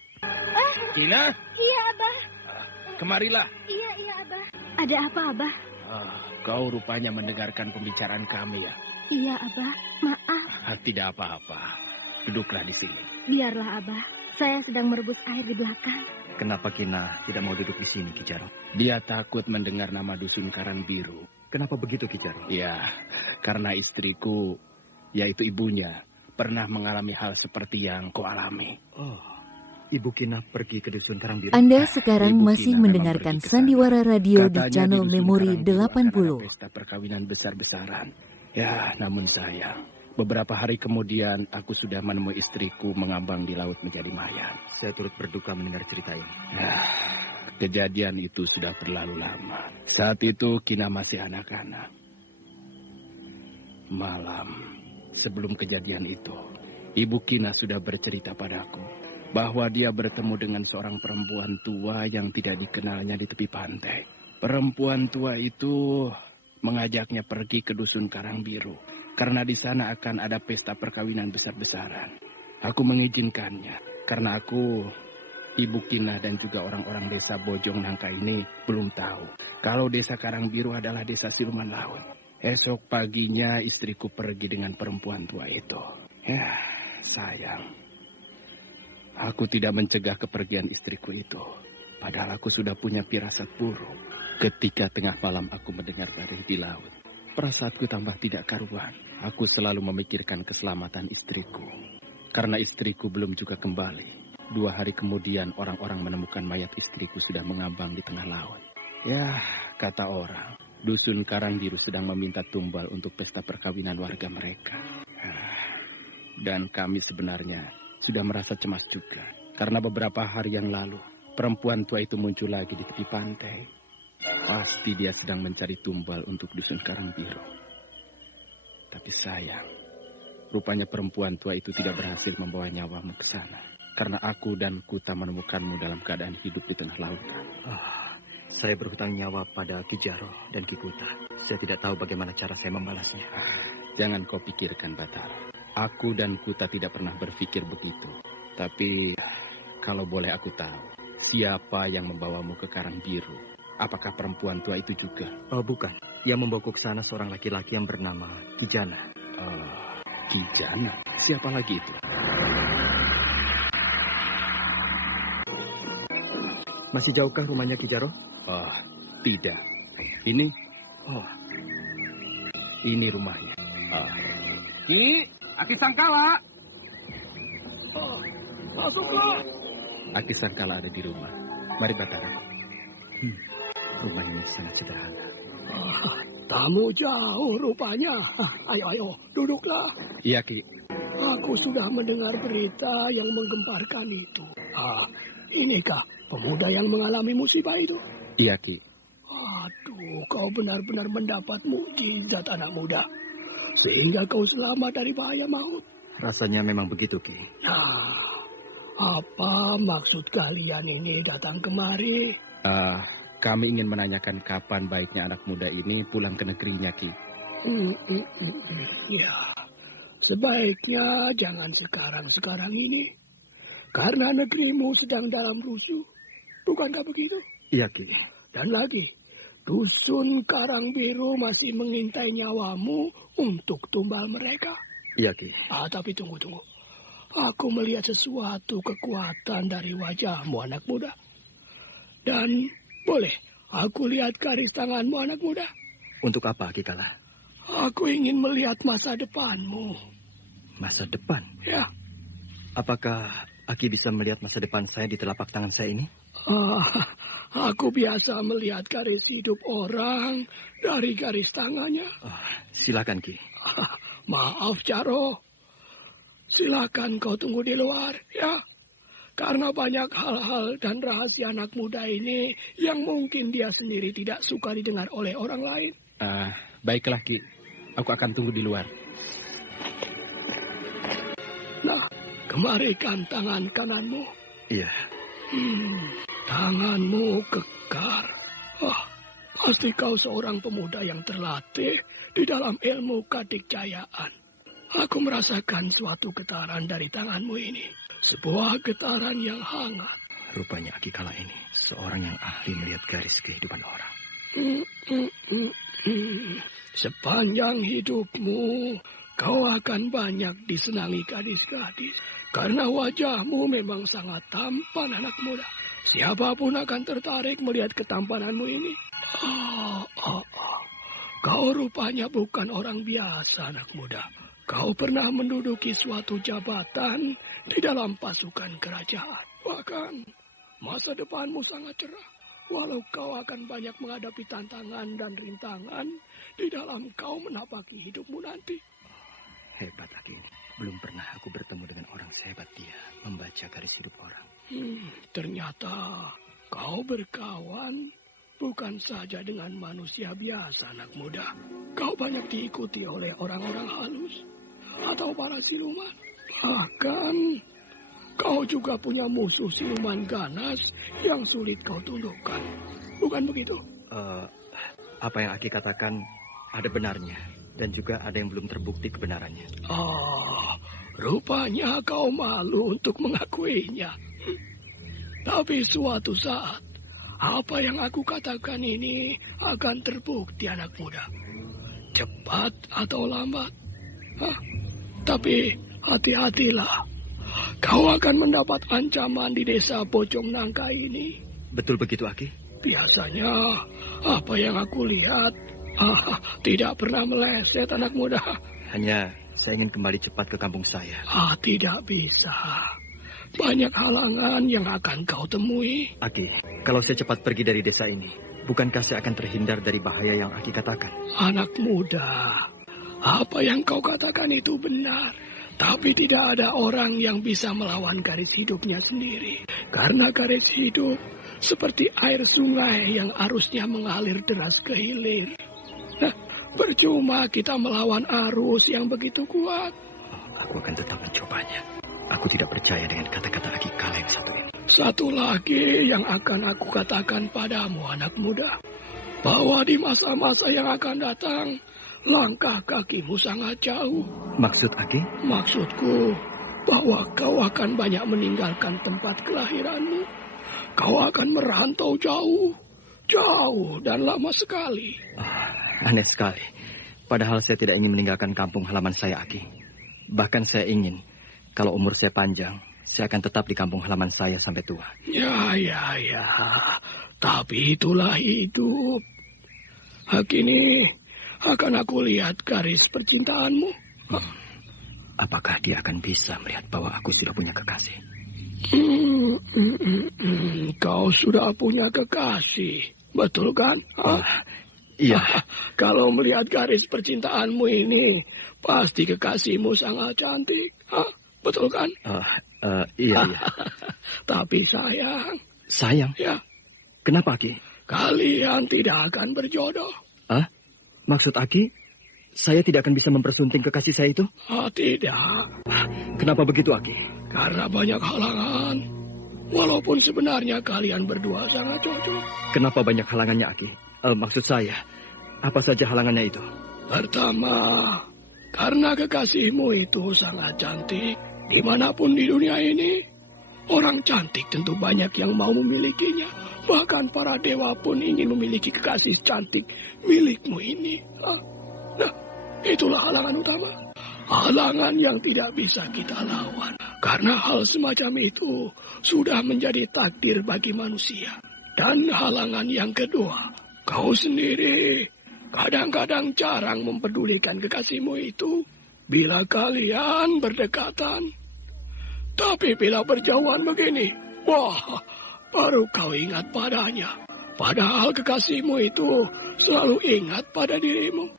Kina? Iya, Abah. Kemarilah. Iya, Abah. Ada apa, Abah? Kau rupanya mendengarkan pembicaraan kami ya? Iya, Abah. Maaf. Tidak apa-apa. Duduklah di sini. Biarlah, Abah. Saya sedang merebus air di belakang. Kenapa Kina tidak mau duduk di sini, Ki Jaro? Dia takut mendengar nama dusun Karangbiru. Kenapa begitu, Ki Jaro? Ya, karena istriku, yaitu ibunya, pernah mengalami hal seperti yang kau alami. Ibu Kina pergi ke dusun Karangbiru. Anda sekarang masih mendengarkan Sandiwara Radio di channel Memori 80. Pesta perkawinan besar-besaran. Ya, namun sayang. Beberapa hari kemudian aku sudah menemui istriku mengambang di laut menjadi mayat. Saya turut berduka mendengar cerita ini. Kejadian itu sudah berlalu lama. Saat itu Kina masih anak-anak. Malam sebelum kejadian itu, Ibu Kina sudah bercerita padaku bahwa dia bertemu dengan seorang perempuan tua yang tidak dikenalnya di tepi pantai. Perempuan tua itu mengajaknya pergi ke dusun Karangbiru karena di sana akan ada pesta perkawinan besar-besaran. Aku mengizinkannya karena aku, Ibu Kina dan juga orang-orang desa Bojong Nangka ini belum tahu kalau desa Karangbiru adalah desa siluman laut. Esok paginya istriku pergi dengan perempuan tua itu. Ya, sayang. Aku tidak mencegah kepergian istriku itu. Padahal aku sudah punya firasat buruk. Ketika tengah malam aku mendengar badai di laut. Perasaanku tambah tidak karuan. Aku selalu memikirkan keselamatan istriku. Karena istriku belum juga kembali. 2 hari kemudian orang-orang menemukan mayat istriku sudah mengambang di tengah laut. Ya, kata orang, dusun Karangbiru sedang meminta tumbal untuk pesta perkawinan warga mereka. Dan kami sebenarnya sudah merasa cemas juga. Karena beberapa hari yang lalu, perempuan tua itu muncul lagi di tepi pantai. Pasti dia sedang mencari tumbal untuk dusun Karangbiru. Tapi sayang, rupanya perempuan tua itu tidak berhasil membawa nyawamu ke sana. Karena aku dan Kuta menemukanmu dalam keadaan hidup di tengah lautan. Saya berhutang nyawa pada Ki Jaro dan Ki Kuta. Saya tidak tahu bagaimana cara saya membalasnya. Jangan kau pikirkan, Batara. Aku dan Kuta tidak pernah berpikir begitu. Tapi Kalau boleh aku tahu, siapa yang membawamu ke Karang Biru? Apakah perempuan tua itu juga? Oh, bukan. Yang membawaku ke sana seorang laki-laki yang bernama Kijana. Kijana? Siapa lagi itu? Masih jauhkah rumahnya Kijaro? Tidak. Ini? Ini rumahnya. Ki, Aki Sangkala. Masuklah. Aki Sangkala ada di rumah. Mari Batara. Rumahnya sangat sederhana. Tamu jauh rupanya. Ayo, duduklah. Iya, Ki. Aku sudah mendengar berita yang menggemparkan itu. Inikah pemuda yang mengalami musibah itu? Iya, Ki. Aduh, kau benar-benar mendapat mukjizat anak muda. Sehingga kau selamat dari bahaya maut. Rasanya memang begitu, Ki. Apa maksud kalian ini datang kemari? Kami ingin menanyakan kapan baiknya anak muda ini pulang ke negerinya, Ki. Ya, sebaiknya jangan sekarang ini. Karena negerimu sedang dalam rusuh. Bukankah begitu? Iya, Ki. Dan lagi, dusun Karang Biru masih mengintai nyawamu untuk tumbal mereka. Iya, Ki. Tapi tunggu. Aku melihat sesuatu kekuatan dari wajahmu, anak muda. Dan boleh aku lihat garis tanganmu, anak muda? Untuk apa, Ki Kala? Aku ingin melihat masa depanmu. Masa depan? Ya. Apakah Aki bisa melihat masa depan saya di telapak tangan saya ini? Aku biasa melihat garis hidup orang dari garis tangannya. Silakan, Ki. Maaf, Caro. Silakan kau tunggu di luar, ya. Karena banyak hal-hal dan rahasia anak muda ini yang mungkin dia sendiri tidak suka didengar oleh orang lain. Baiklah, Ki. Aku akan tunggu di luar. Nah, kemarikan tangan kananmu. Iya. Tanganmu kekar. Pasti kau seorang pemuda yang terlatih di dalam ilmu kadikjayaan. Aku merasakan suatu getaran dari tanganmu ini. Sebuah getaran yang hangat. Rupanya Aki Kala ini seorang yang ahli melihat garis kehidupan orang. Sepanjang hidupmu, kau akan banyak disenangi gadis-gadis. Karena wajahmu memang sangat tampan, anak muda. Siapapun akan tertarik melihat ketampananmu ini. Kau rupanya bukan orang biasa, anak muda. Kau pernah menduduki suatu jabatan di dalam pasukan kerajaan. Bahkan masa depanmu sangat cerah. Walau kau akan banyak menghadapi tantangan dan rintangan di dalam kau menapaki hidupmu nanti. Hebat Aki ini. Belum pernah aku bertemu dengan orang sehebat dia membaca garis hidup orang. Ternyata kau berkawan bukan saja dengan manusia biasa, anak muda. Kau banyak diikuti oleh orang-orang halus atau para siluman. Bahkan kau juga punya musuh siluman ganas yang sulit kau tundukkan. Bukan begitu? Apa yang Aki katakan ada benarnya. Dan juga ada yang belum terbukti kebenarannya. Rupanya kau malu untuk mengakuinya. Tapi suatu saat, apa yang aku katakan ini akan terbukti, anak muda. Cepat atau lambat. Tapi hati-hatilah. Kau akan mendapat ancaman di desa Bojong Nangka ini. Betul begitu, Aki? Biasanya, apa yang aku lihat tidak pernah meleset, anak muda. Hanya saya ingin kembali cepat ke kampung saya. Tidak bisa. Banyak halangan yang akan kau temui. Aki, kalau saya cepat pergi dari desa ini, bukankah saya akan terhindar dari bahaya yang Aki katakan? Anak muda, apa yang kau katakan itu benar. Tapi tidak ada orang yang bisa melawan garis hidupnya sendiri. Karena garis hidup seperti air sungai yang arusnya mengalir deras ke hilir. Percuma kita melawan arus yang begitu kuat. Aku akan tetap mencobanya. Aku tidak percaya dengan kata-kata Aki Kala yang satu ini. Satu lagi yang akan aku katakan padamu, anak muda. Bahwa di masa-masa yang akan datang, langkah kakimu sangat jauh. Maksud Aki? Maksudku, bahwa kau akan banyak meninggalkan tempat kelahiranmu. Kau akan merantau jauh dan lama sekali. Aneh sekali. Padahal saya tidak ingin meninggalkan kampung halaman saya, Aki. Bahkan saya ingin, kalau umur saya panjang, saya akan tetap di kampung halaman saya sampai tua. Ya. Tapi itulah hidup. Kini akan aku lihat garis percintaanmu. Apakah dia akan bisa melihat bahwa aku sudah punya kekasih? Kau sudah punya kekasih, betul kan? Iya. Kalau melihat garis percintaanmu ini, pasti kekasihmu sangat cantik. Betul kan? Iya. Tapi sayang. Sayang? Ya. Kenapa, Aki? Kalian tidak akan berjodoh. Maksud Aki, saya tidak akan bisa mempersunting kekasih saya itu? Tidak. Kenapa begitu, Aki? Karena banyak halangan. Walaupun sebenarnya kalian berdua sangat cocok. Kenapa banyak halangannya, Aki? Maksud saya, apa saja halangannya itu? Pertama, karena kekasihmu itu sangat cantik. Dimanapun di dunia ini, orang cantik tentu banyak yang mau memilikinya. Bahkan para dewa pun ingin memiliki kekasih cantik milikmu ini. Nah, itulah halangan utama. Halangan yang tidak bisa kita lawan. Karena hal semacam itu sudah menjadi takdir bagi manusia. Dan halangan yang kedua, kau sendiri kadang-kadang jarang mempedulikan kekasihmu itu bila kalian berdekatan. Tapi bila berjauhan begini, wah, baru kau ingat padanya. Padahal kekasihmu itu selalu ingat pada dirimu.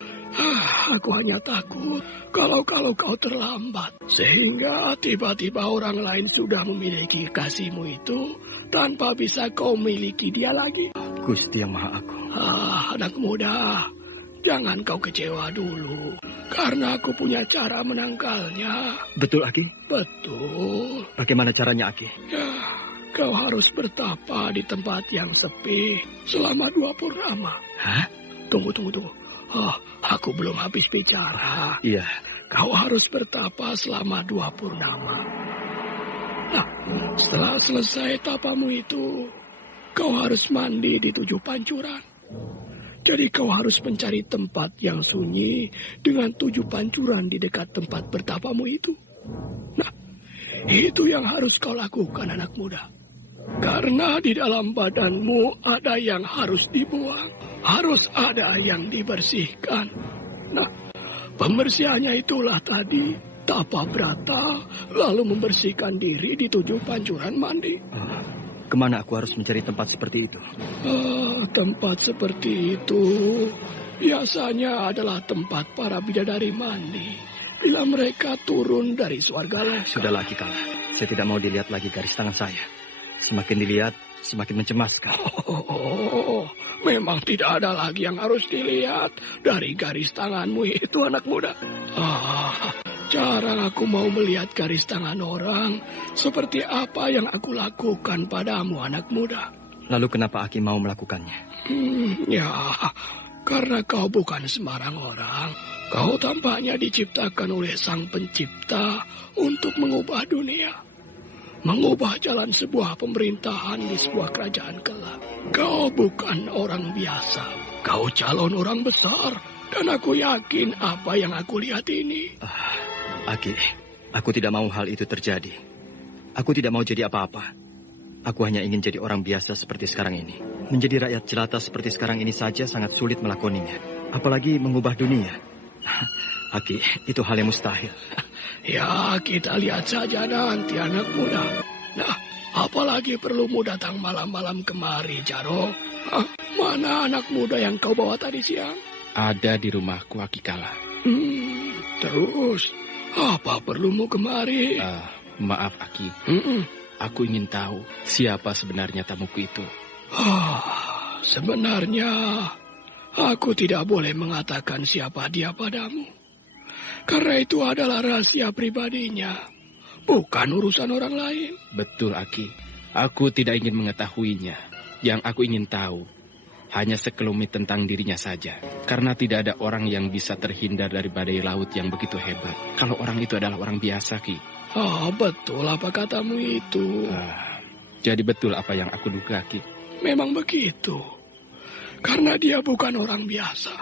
Aku hanya takut kalau kau terlambat. Sehingga tiba-tiba orang lain sudah memiliki kekasihmu itu tanpa bisa kau miliki dia lagi. Gusti yang Maha Agung. Anak muda, jangan kau kecewa dulu. Karena aku punya cara menangkalnya. Betul, Aki? Betul. Bagaimana caranya, Aki? Ya, kau harus bertapa di tempat yang sepi selama 2 purnama. Hah? Tunggu. Aku belum habis bicara. Iya. Kau harus bertapa selama 2 purnama. Nah, setelah selesai tapamu itu, kau harus mandi di 7 pancuran. Jadi kau harus mencari tempat yang sunyi dengan 7 pancuran di dekat tempat bertapamu itu. Nah, itu yang harus kau lakukan, anak muda. Karena di dalam badanmu ada yang harus dibuang, harus ada yang dibersihkan. Nah, pembersihannya itulah tadi tapa brata, lalu membersihkan diri di 7 pancuran mandi. Kemana aku harus mencari tempat seperti itu? Tempat seperti itu biasanya adalah tempat para bidadari mandi bila mereka turun dari swarga loka. Sudahlah, Ki Kala. Saya tidak mau dilihat lagi garis tangan saya. Semakin dilihat, semakin mencemaskan. Memang tidak ada lagi yang harus dilihat dari garis tanganmu itu, anak muda. Jarang aku mau melihat garis tangan orang seperti apa yang aku lakukan padamu, anak muda. Lalu kenapa Aki mau melakukannya? Ya, karena kau bukan sembarang orang. Kau tampaknya diciptakan oleh Sang Pencipta untuk mengubah dunia. Mengubah jalan sebuah pemerintahan di sebuah kerajaan kelak. Kau bukan orang biasa. Kau calon orang besar. Dan aku yakin apa yang aku lihat ini. Aki, aku tidak mau hal itu terjadi. Aku tidak mau jadi apa-apa. Aku hanya ingin jadi orang biasa seperti sekarang ini. Menjadi rakyat jelata seperti sekarang ini saja sangat sulit melakoninya. Apalagi mengubah dunia. Aki, itu hal yang mustahil. Ya, kita lihat saja nanti, anak muda. Nah, apalagi perlumu datang malam-malam kemari, Jaro? Mana anak muda yang kau bawa tadi siang? Ada di rumahku, Aki Kala. Terus, apa perlumu kemari? Maaf, Aki. Aku ingin tahu siapa sebenarnya tamuku itu. Sebenarnya, aku tidak boleh mengatakan siapa dia padamu. Karena itu adalah rahasia pribadinya, bukan urusan orang lain. Betul, Aki. Aku tidak ingin mengetahuinya. Yang aku ingin tahu hanya sekelumit tentang dirinya saja. Karena tidak ada orang yang bisa terhindar dari badai laut yang begitu hebat. Kalau orang itu adalah orang biasa, Ki. Oh, betul apa katamu itu. Jadi betul apa yang aku duga, Ki. Memang begitu. Karena dia bukan orang biasa.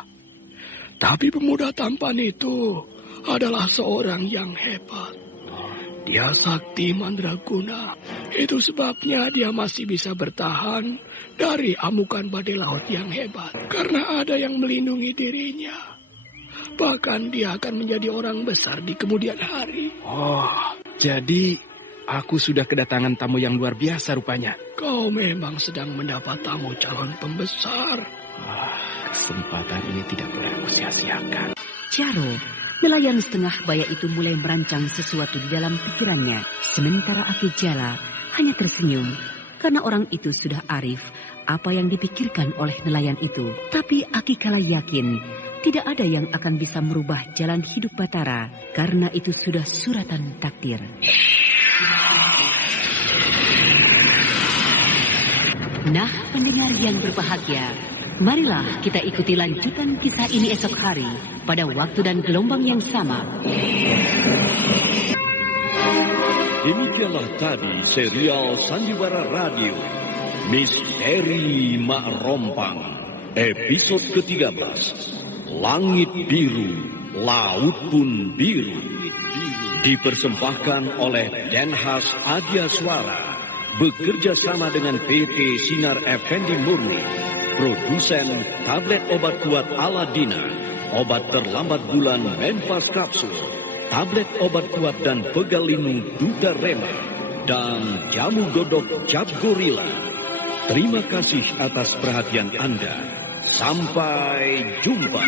Tapi pemuda tampan itu adalah seorang yang hebat. Dia sakti mandraguna. Itu sebabnya dia masih bisa bertahan dari amukan badai laut yang hebat. Karena ada yang melindungi dirinya. Bahkan dia akan menjadi orang besar di kemudian hari. Oh, jadi aku sudah kedatangan tamu yang luar biasa rupanya. Kau memang sedang mendapat tamu calon pembesar. Kesempatan ini tidak boleh aku sia-siakan. Jaro, nelayan setengah baya itu mulai merancang sesuatu di dalam pikirannya. Sementara Aki Jala hanya tersenyum karena orang itu sudah arif apa yang dipikirkan oleh nelayan itu. Tapi Aki Kala yakin tidak ada yang akan bisa merubah jalan hidup Batara karena itu sudah suratan takdir. Nah, pendengar yang berbahagia, marilah kita ikuti lanjutan kisah ini esok hari pada waktu dan gelombang yang sama. Demikianlah tadi serial Sandiwara Radio Misteri Mak Rompang episode ke-13 Langit Biru, Laut Pun Biru, dipersembahkan oleh Denhas Adya Suara bekerja sama dengan PT Sinar Effendi Murni. Produsen tablet obat kuat Aladina, obat terlambat bulan Menpas Kapsul, tablet obat kuat dan pegalinu Duta Rema, dan jamu godok Cap Gorilla. Terima kasih atas perhatian Anda. Sampai jumpa.